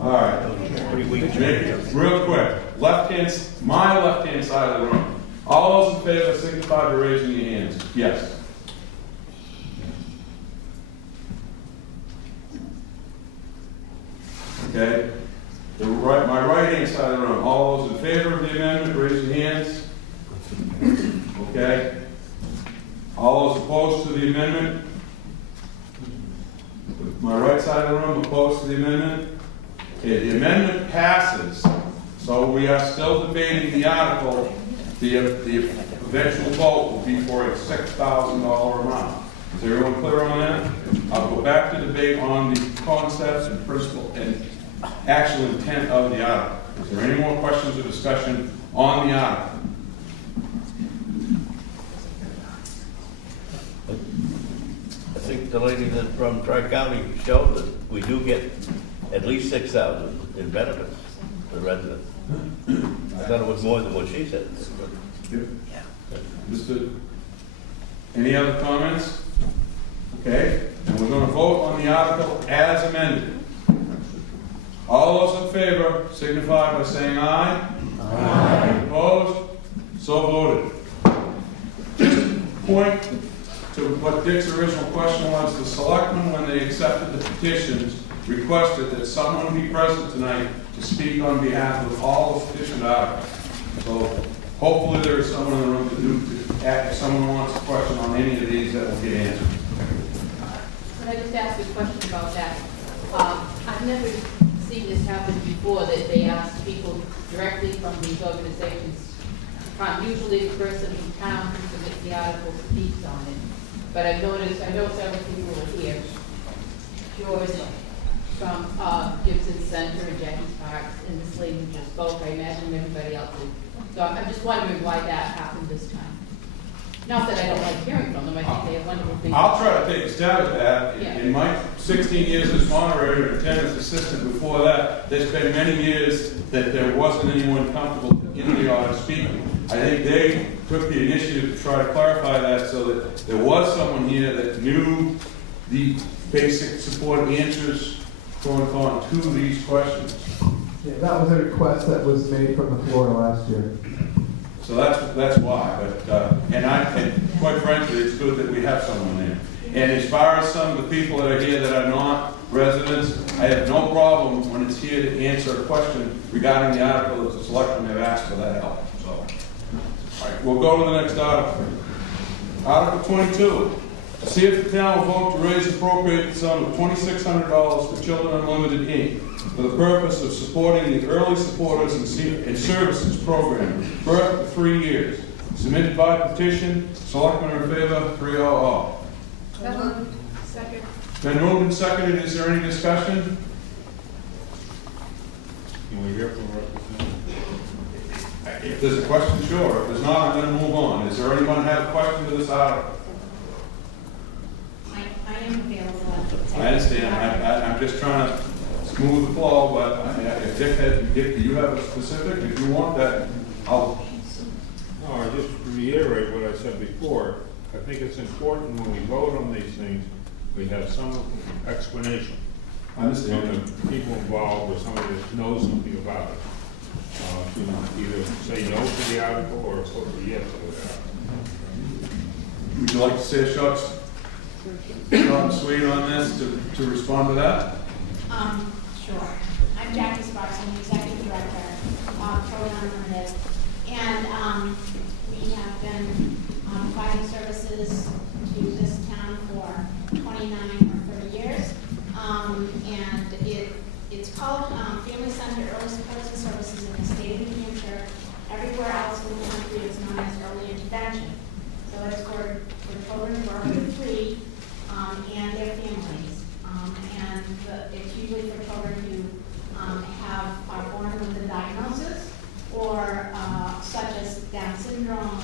All right. Make it real quick. My left-hand side of the room. All those in favor signify by raising your hands. Yes. Okay. My right-hand side of the room. All those in favor of the amendment, raise your hands. Okay. All those opposed to the amendment? My right side of the room opposed to the amendment? Okay, the amendment passes, so we are still debating the article. The eventual vote will be for a $6,000 amount. Is everyone clear on that? I'll go back to debate on the concepts and principle and actual intent of the article. Is there any more questions or discussion on the article? I think the lady that from Tri-County showed that we do get at least $6,000 in benefits to residents. I thought it was more than what she said. Yeah. Understood. Any other comments? Okay, and we're going to vote on the article as amended. All those in favor signify by saying aye. Aye. Opposed? So voted. Just point to what Dick's original question was. The selectmen, when they accepted the petitions, requested that someone be present tonight to speak on behalf of all the petitioned articles. So hopefully there is someone in the room to act if someone wants a question on any of these that will get answered. Can I just ask a question about that? I've never seen this happen before, that they ask people directly from these organizations. Usually the person in town who submits the article speaks on it. But I know several people are here. George from Gibson Center and Jackie's Parks, and this lady who just spoke. I imagine everybody else did. So I'm just wondering why that happened this time. Not that I don't like hearing from them. I think they have wonderful things. I'll try to take a stab at that. Yeah. In my 16 years as moderator and 10 as assistant before that, there's been many years that there wasn't anyone comfortable in the audience speaking. I think they took the initiative to try to clarify that so that there was someone here that knew the basic support answers, quote-unquote, to these questions. Yeah, that was a request that was made from the floor last year. So that's why. But and quite frankly, it's good that we have someone there. And as far as some of the people that are here that are not residents, I have no problem when it's here to answer a question regarding the article that the selectmen have asked for that help. So, all right, we'll go to the next article. Article 22. See if the town will vote to raise the appropriate sum of $2,600 for Children Unlimited, Inc. for the purpose of supporting the Early Supporters and Services Program, birth for 3 years. Submitted by petition. Selectmen are in favor, 3-0-0. So moved. Second. Been moved and seconded, is there any discussion? Can we hear from a representative? If there's a question, sure. If there's not, I'm gonna move on. Is there anyone have a question to this article? I am available. I understand, I'm just trying to smooth the flow, but if Dick, do you have a specific? If you want that, I'll. No, I just reiterate what I said before. I think it's important when we vote on these things, we have some explanation. I understand. From the people involved or somebody that knows something about it. To either say no to the article or vote yes to the article. Would you like to say a short and sweet on this to respond to that? Sure. I'm Jackie Sparks, I'm the Executive Director of Program Unlimited. And we have been providing services to this town for 29 or 30 years. And it's called Family Center Early Supports and Services in the state of New Hampshire. Everywhere else in the country it's known as early intervention. So it's for children who are under 3 and their families. It's usually for children who are born with a diagnosis or such as Down syndrome,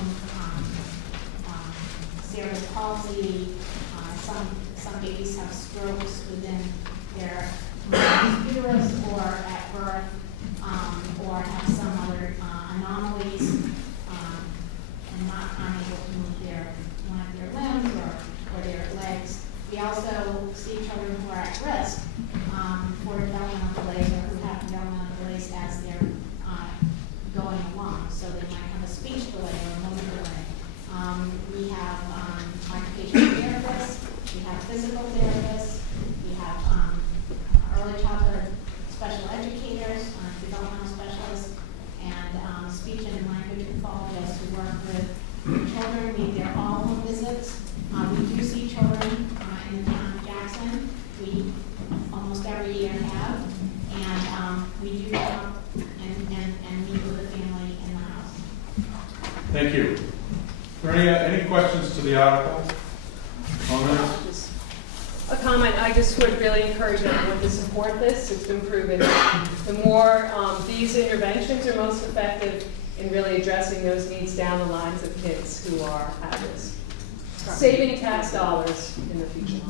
cerebral palsy. Some babies have strokes within their uterus or at birth, or have some other anomalies and not unable to move one of their limbs or their legs. We also see children who are at risk for developmental delays or who have developmental delays as they're going along. So they might have a speech delay or a motor delay. We have occupational therapists, we have physical therapists, we have early childhood special educators, developmental specialists, and speech and language pathologists who work with children. They're all home visits. We do see children in the town of Jackson. We almost every year have, and we do come and meet with the family in the house. Thank you. Are there any questions to the article? Comments? A comment, I just would really encourage everyone to support this. It's been proven the more these interventions are most effective in really addressing those needs down the lines of kids who are at risk. Saving tax dollars in the future.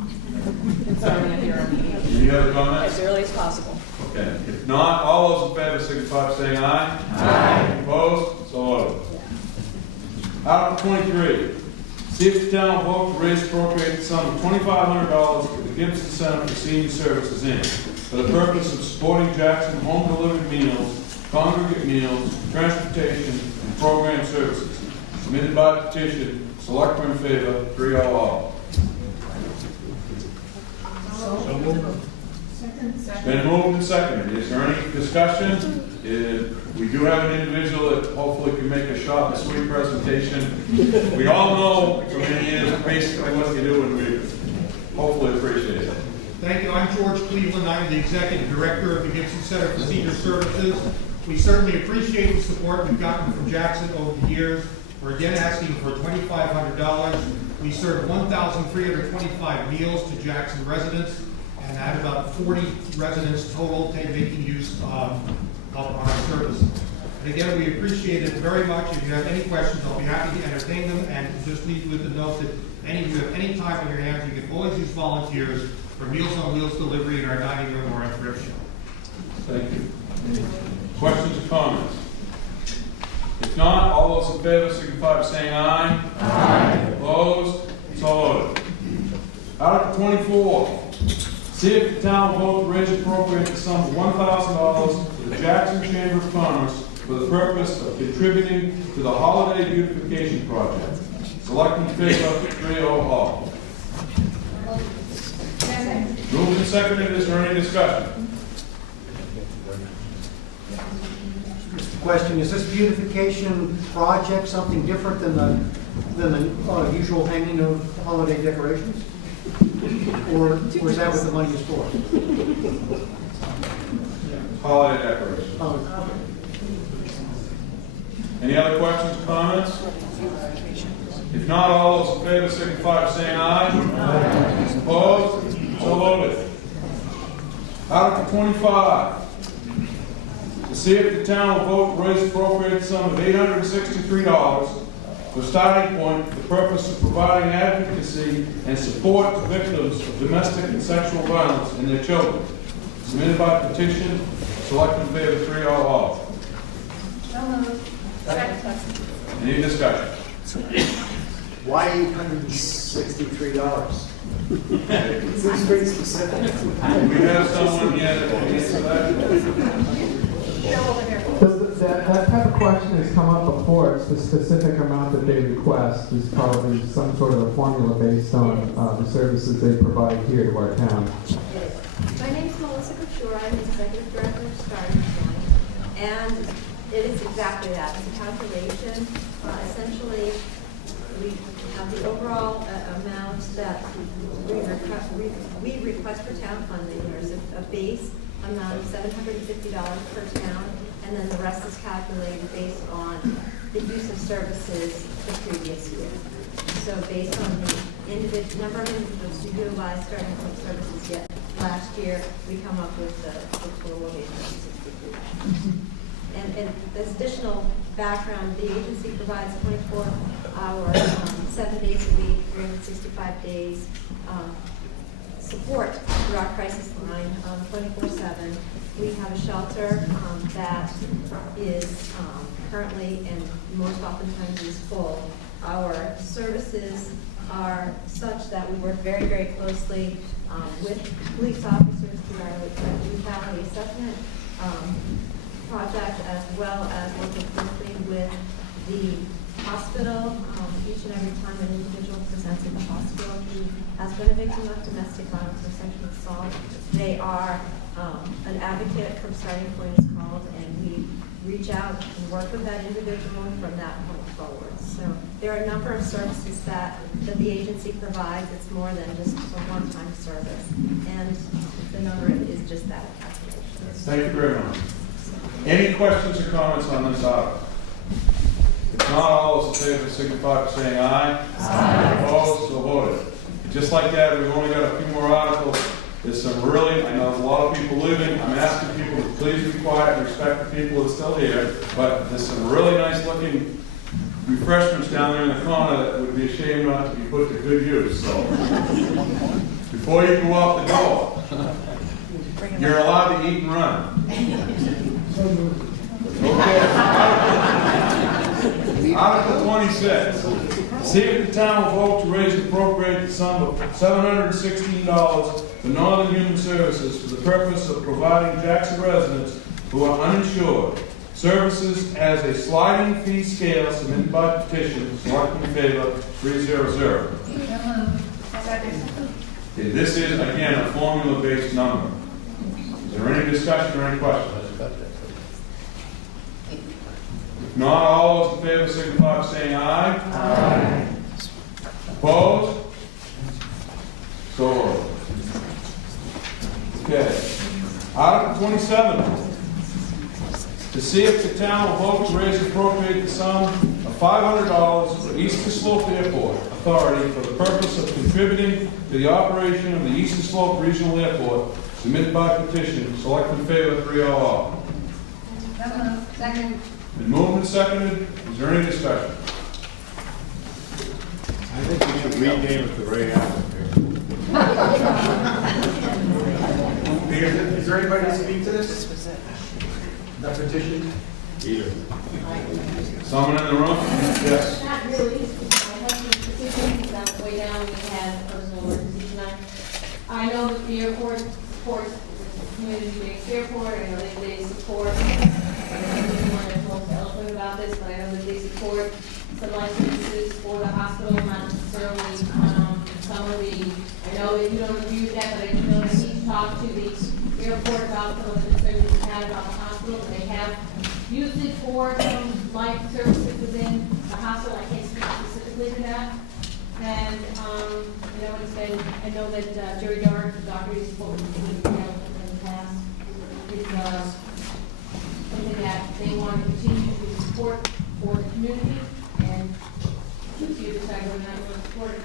Sorry, I hear Any other comments? as early as possible. Okay. If not, all those in favor signify by saying aye. Aye. Opposed? So ordered. Article 23. See if the town will vote to raise appropriate sum of $2,500 for the Gibson Center for Senior Services, Inc. for the purpose of supporting Jackson home delivered meals, congregate meals, transportation, and program services. Submitted by petition. Selectmen in favor, 3-0 all. So moved. Been moved and seconded. Is there any discussion? We do have an individual that hopefully can make a short and sweet presentation. We all know for many years basically what you do, and we hopefully appreciate it. Thank you. I'm George Cleveland. I'm the Executive Director of the Gibson Center for Senior Services. We certainly appreciate the support we've gotten from Jackson over the years. We're again asking for $2,500. We serve 1,325 meals to Jackson residents and had about 40 residents total making use of our services. And again, we appreciate it very much. If you have any questions, I'll be happy to entertain them, and just leave you with the note that if you have any time on your hands, you can always use volunteers for Meals on Wheels delivery in our dining room or our thrift shop. Thank you. Questions or comments? If not, all those in favor signify by saying aye. Aye. Opposed? So ordered. Article 24. See if the town will vote to raise appropriate the sum of $1,000 to the Jackson Chamber of Commerce for the purpose of contributing to the Holiday Beautification Project. Selecting favor, 3-0 all. Moved and seconded. Is there any discussion? Question, is this beautification project something different than the usual hanging of holiday decorations? Or is that what the money is for? Holiday decorations. Any other questions or comments? If not, all those in favor signify by saying aye. Aye. Article 25. To see if the town will vote to raise the appropriate sum of $863 for starting point for the purpose of providing advocacy and support to victims of domestic and sexual violence and their children. Submitted by petition, selected in favor, 3 all. So moved. Second. Any discussion? Why $863? Seems pretty specific. We have someone here that can answer that. That type of question has come up before. It's the specific amount that they request is probably some sort of a formula based on the services they provide here to our town. My name is Melissa Couture. I'm the executive director of Starting Point, and it is exactly that. It's a calculation. Essentially, we have the overall amount that we request for town funding. There's a base amount of $750 per town, and then the rest is calculated based on the use of services the previous year. So based on the number of individuals who utilized Starting Point services yet last year, we come up with the total of $863. And this additional background, the agency provides 24-hour, 7 days a week, 365 days support through our crisis line, 24/7. We have a shelter that is currently and most oftentimes is full. Our services are such that we work very, very closely with police officers through our lethality assessment project, as well as working closely with the hospital. Each and every time an individual presents at the hospital who has been a victim of domestic violence or sexual assault, they are an advocate from Starting Point is called, and we reach out and work with that individual from that point forward. So there are a number of services that the agency provides. It's more than just a one-time service, and the number is just that calculation. Thank you very much. Any questions or comments on this article? If not, all those in favor signify by saying aye. Aye. Opposed, so voted. Just like that, we've only got a few more articles. There's some really, I know there's a lot of people leaving. I'm asking people to please be quiet and respect the people that are still here. But there's some really nice looking refreshments down there in the corner that would be a shame not to be put to good use. So before you go out the door, you're allowed to eat and run. Okay. Article 26. See if the town will vote to raise and appropriate the sum of $716 for Northern Human Services for the purpose of providing Jackson residents who are uninsured services as a sliding fee scale submitted by petition. Selected in favor, 300. This is, again, a formula-based number. Is there any discussion or any questions? If not, all those in favor signify by saying aye. Aye. Opposed? So ordered. Okay. Article 27. To see if the town will vote to raise and appropriate the sum of $500 for Eastern Slope Airport Authority for the purpose of contributing to the operation of the Eastern Slope Regional Airport, submitted by petition. Select in favor, 3 all. Second. Been moved and seconded. Is there any discussion? I think we should rename it the Ray Allen Is there anybody to speak to this? The petition? Either. Someone in the room? Yes. Not really. My husband's petition is on the way down. We had a personal emergency tonight. I know that the airport supports the community-based airport. I know that they support, I don't know most eloquent about this, but I know that they support some licenses for the hospital, not necessarily some of the, I know that you don't agree with that, but I do know that he talked to the airport about some of the concerns we had about the hospital. They have used it for some life services within the hospital. I can't speak specifically to that. And I know it's been, I know that Jerry Dart, the doctor who's spoken to me in the past, is something that they want to continue to support for the community, and if you decide whether or not you want to support it,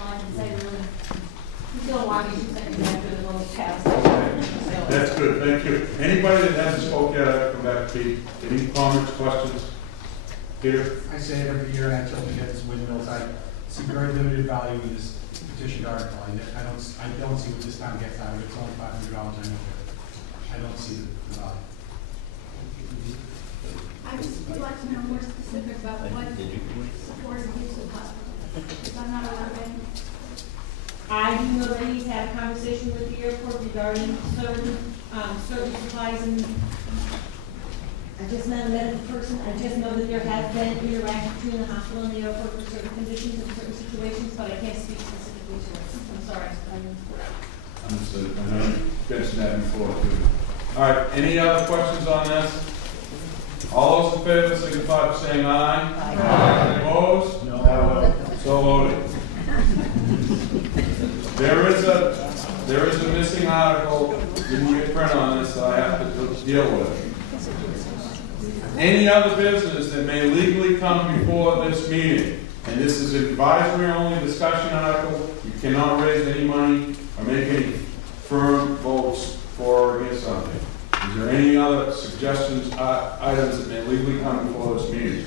all I can say really. He's gonna walk you second after the little pass. That's good, thank you. Anybody that hasn't spoke yet, I'll come back to Pete. Any comments, questions? Peter? I say it every year, and I tell them to get this windmills. I see very limited value in this petition article. I don't see what this town gets out of it. It's only $500, I know. I don't see the value. I just would like to know more specific about what supported use of hospital. Because I'm not aware of any. I do know that he's had a conversation with the airport regarding certain supplies, and I just not a medical person. I just know that there has been interaction between the hospital and the airport for certain conditions and certain situations, but I can't speak specifically to it. I'm sorry. Understood. I know you've mentioned that before too. All right, any other questions on this? All those in favor signify by saying aye. Aye. Opposed? No. So voted. There is a missing article, didn't get print on this, so I have to deal with it. Any other business that may legally come before this meeting, and this is an advisory only discussion article, you cannot raise any money or make any firm votes for or against something. Is there any other suggestions, items that may legally come before this meeting?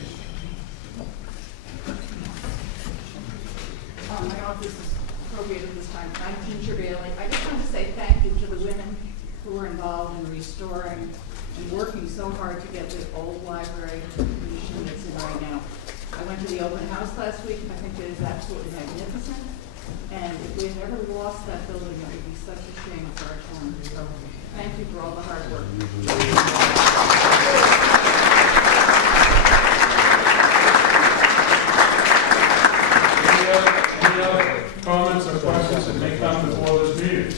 My office is appropriate at this time. I'm Ginger Bailey. I just want to say thank you to the women who were involved in restoring and working so hard to get the old library in the condition it's in right now. I went to the open house last week. I think it is absolutely magnificent. And if we had ever lost that building, it would be such a shame for our town. So thank you for all the hard work. Any other comments or questions that may come before this meeting?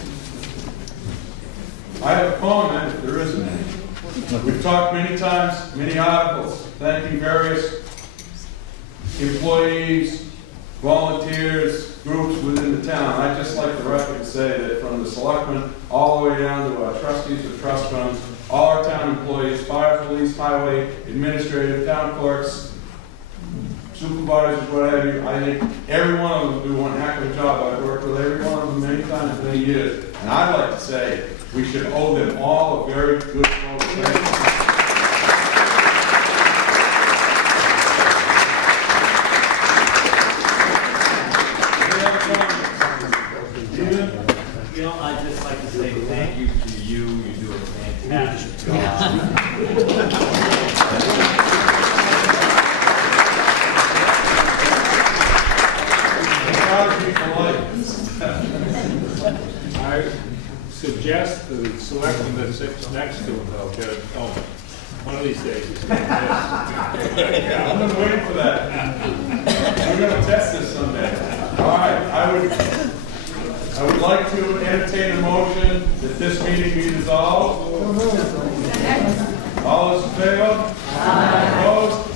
I have a comment, if there isn't any. We've talked many times, many articles, thanking various employees, volunteers, groups within the town. I'd just like the record to say that from the selectmen all the way down to our trustees of trust funds, all our town employees, fire, police, highway, administrative, town clerks, supervisors, what have you, I think every one of them do one heck of a job. I've worked with every one of them many times, many years. And I'd like to say we should owe them all a very good vote. You know, I'd just like to say thank you to you. You do a fantastic job. I suggest the selectman that sits next to him, though, get it going. One of these days. He's gonna yeah, I'm gonna wait for that. We're gonna test this someday. All right, I would like to entertain a motion that this meeting be dissolved. All those in favor? Aye. Opposed?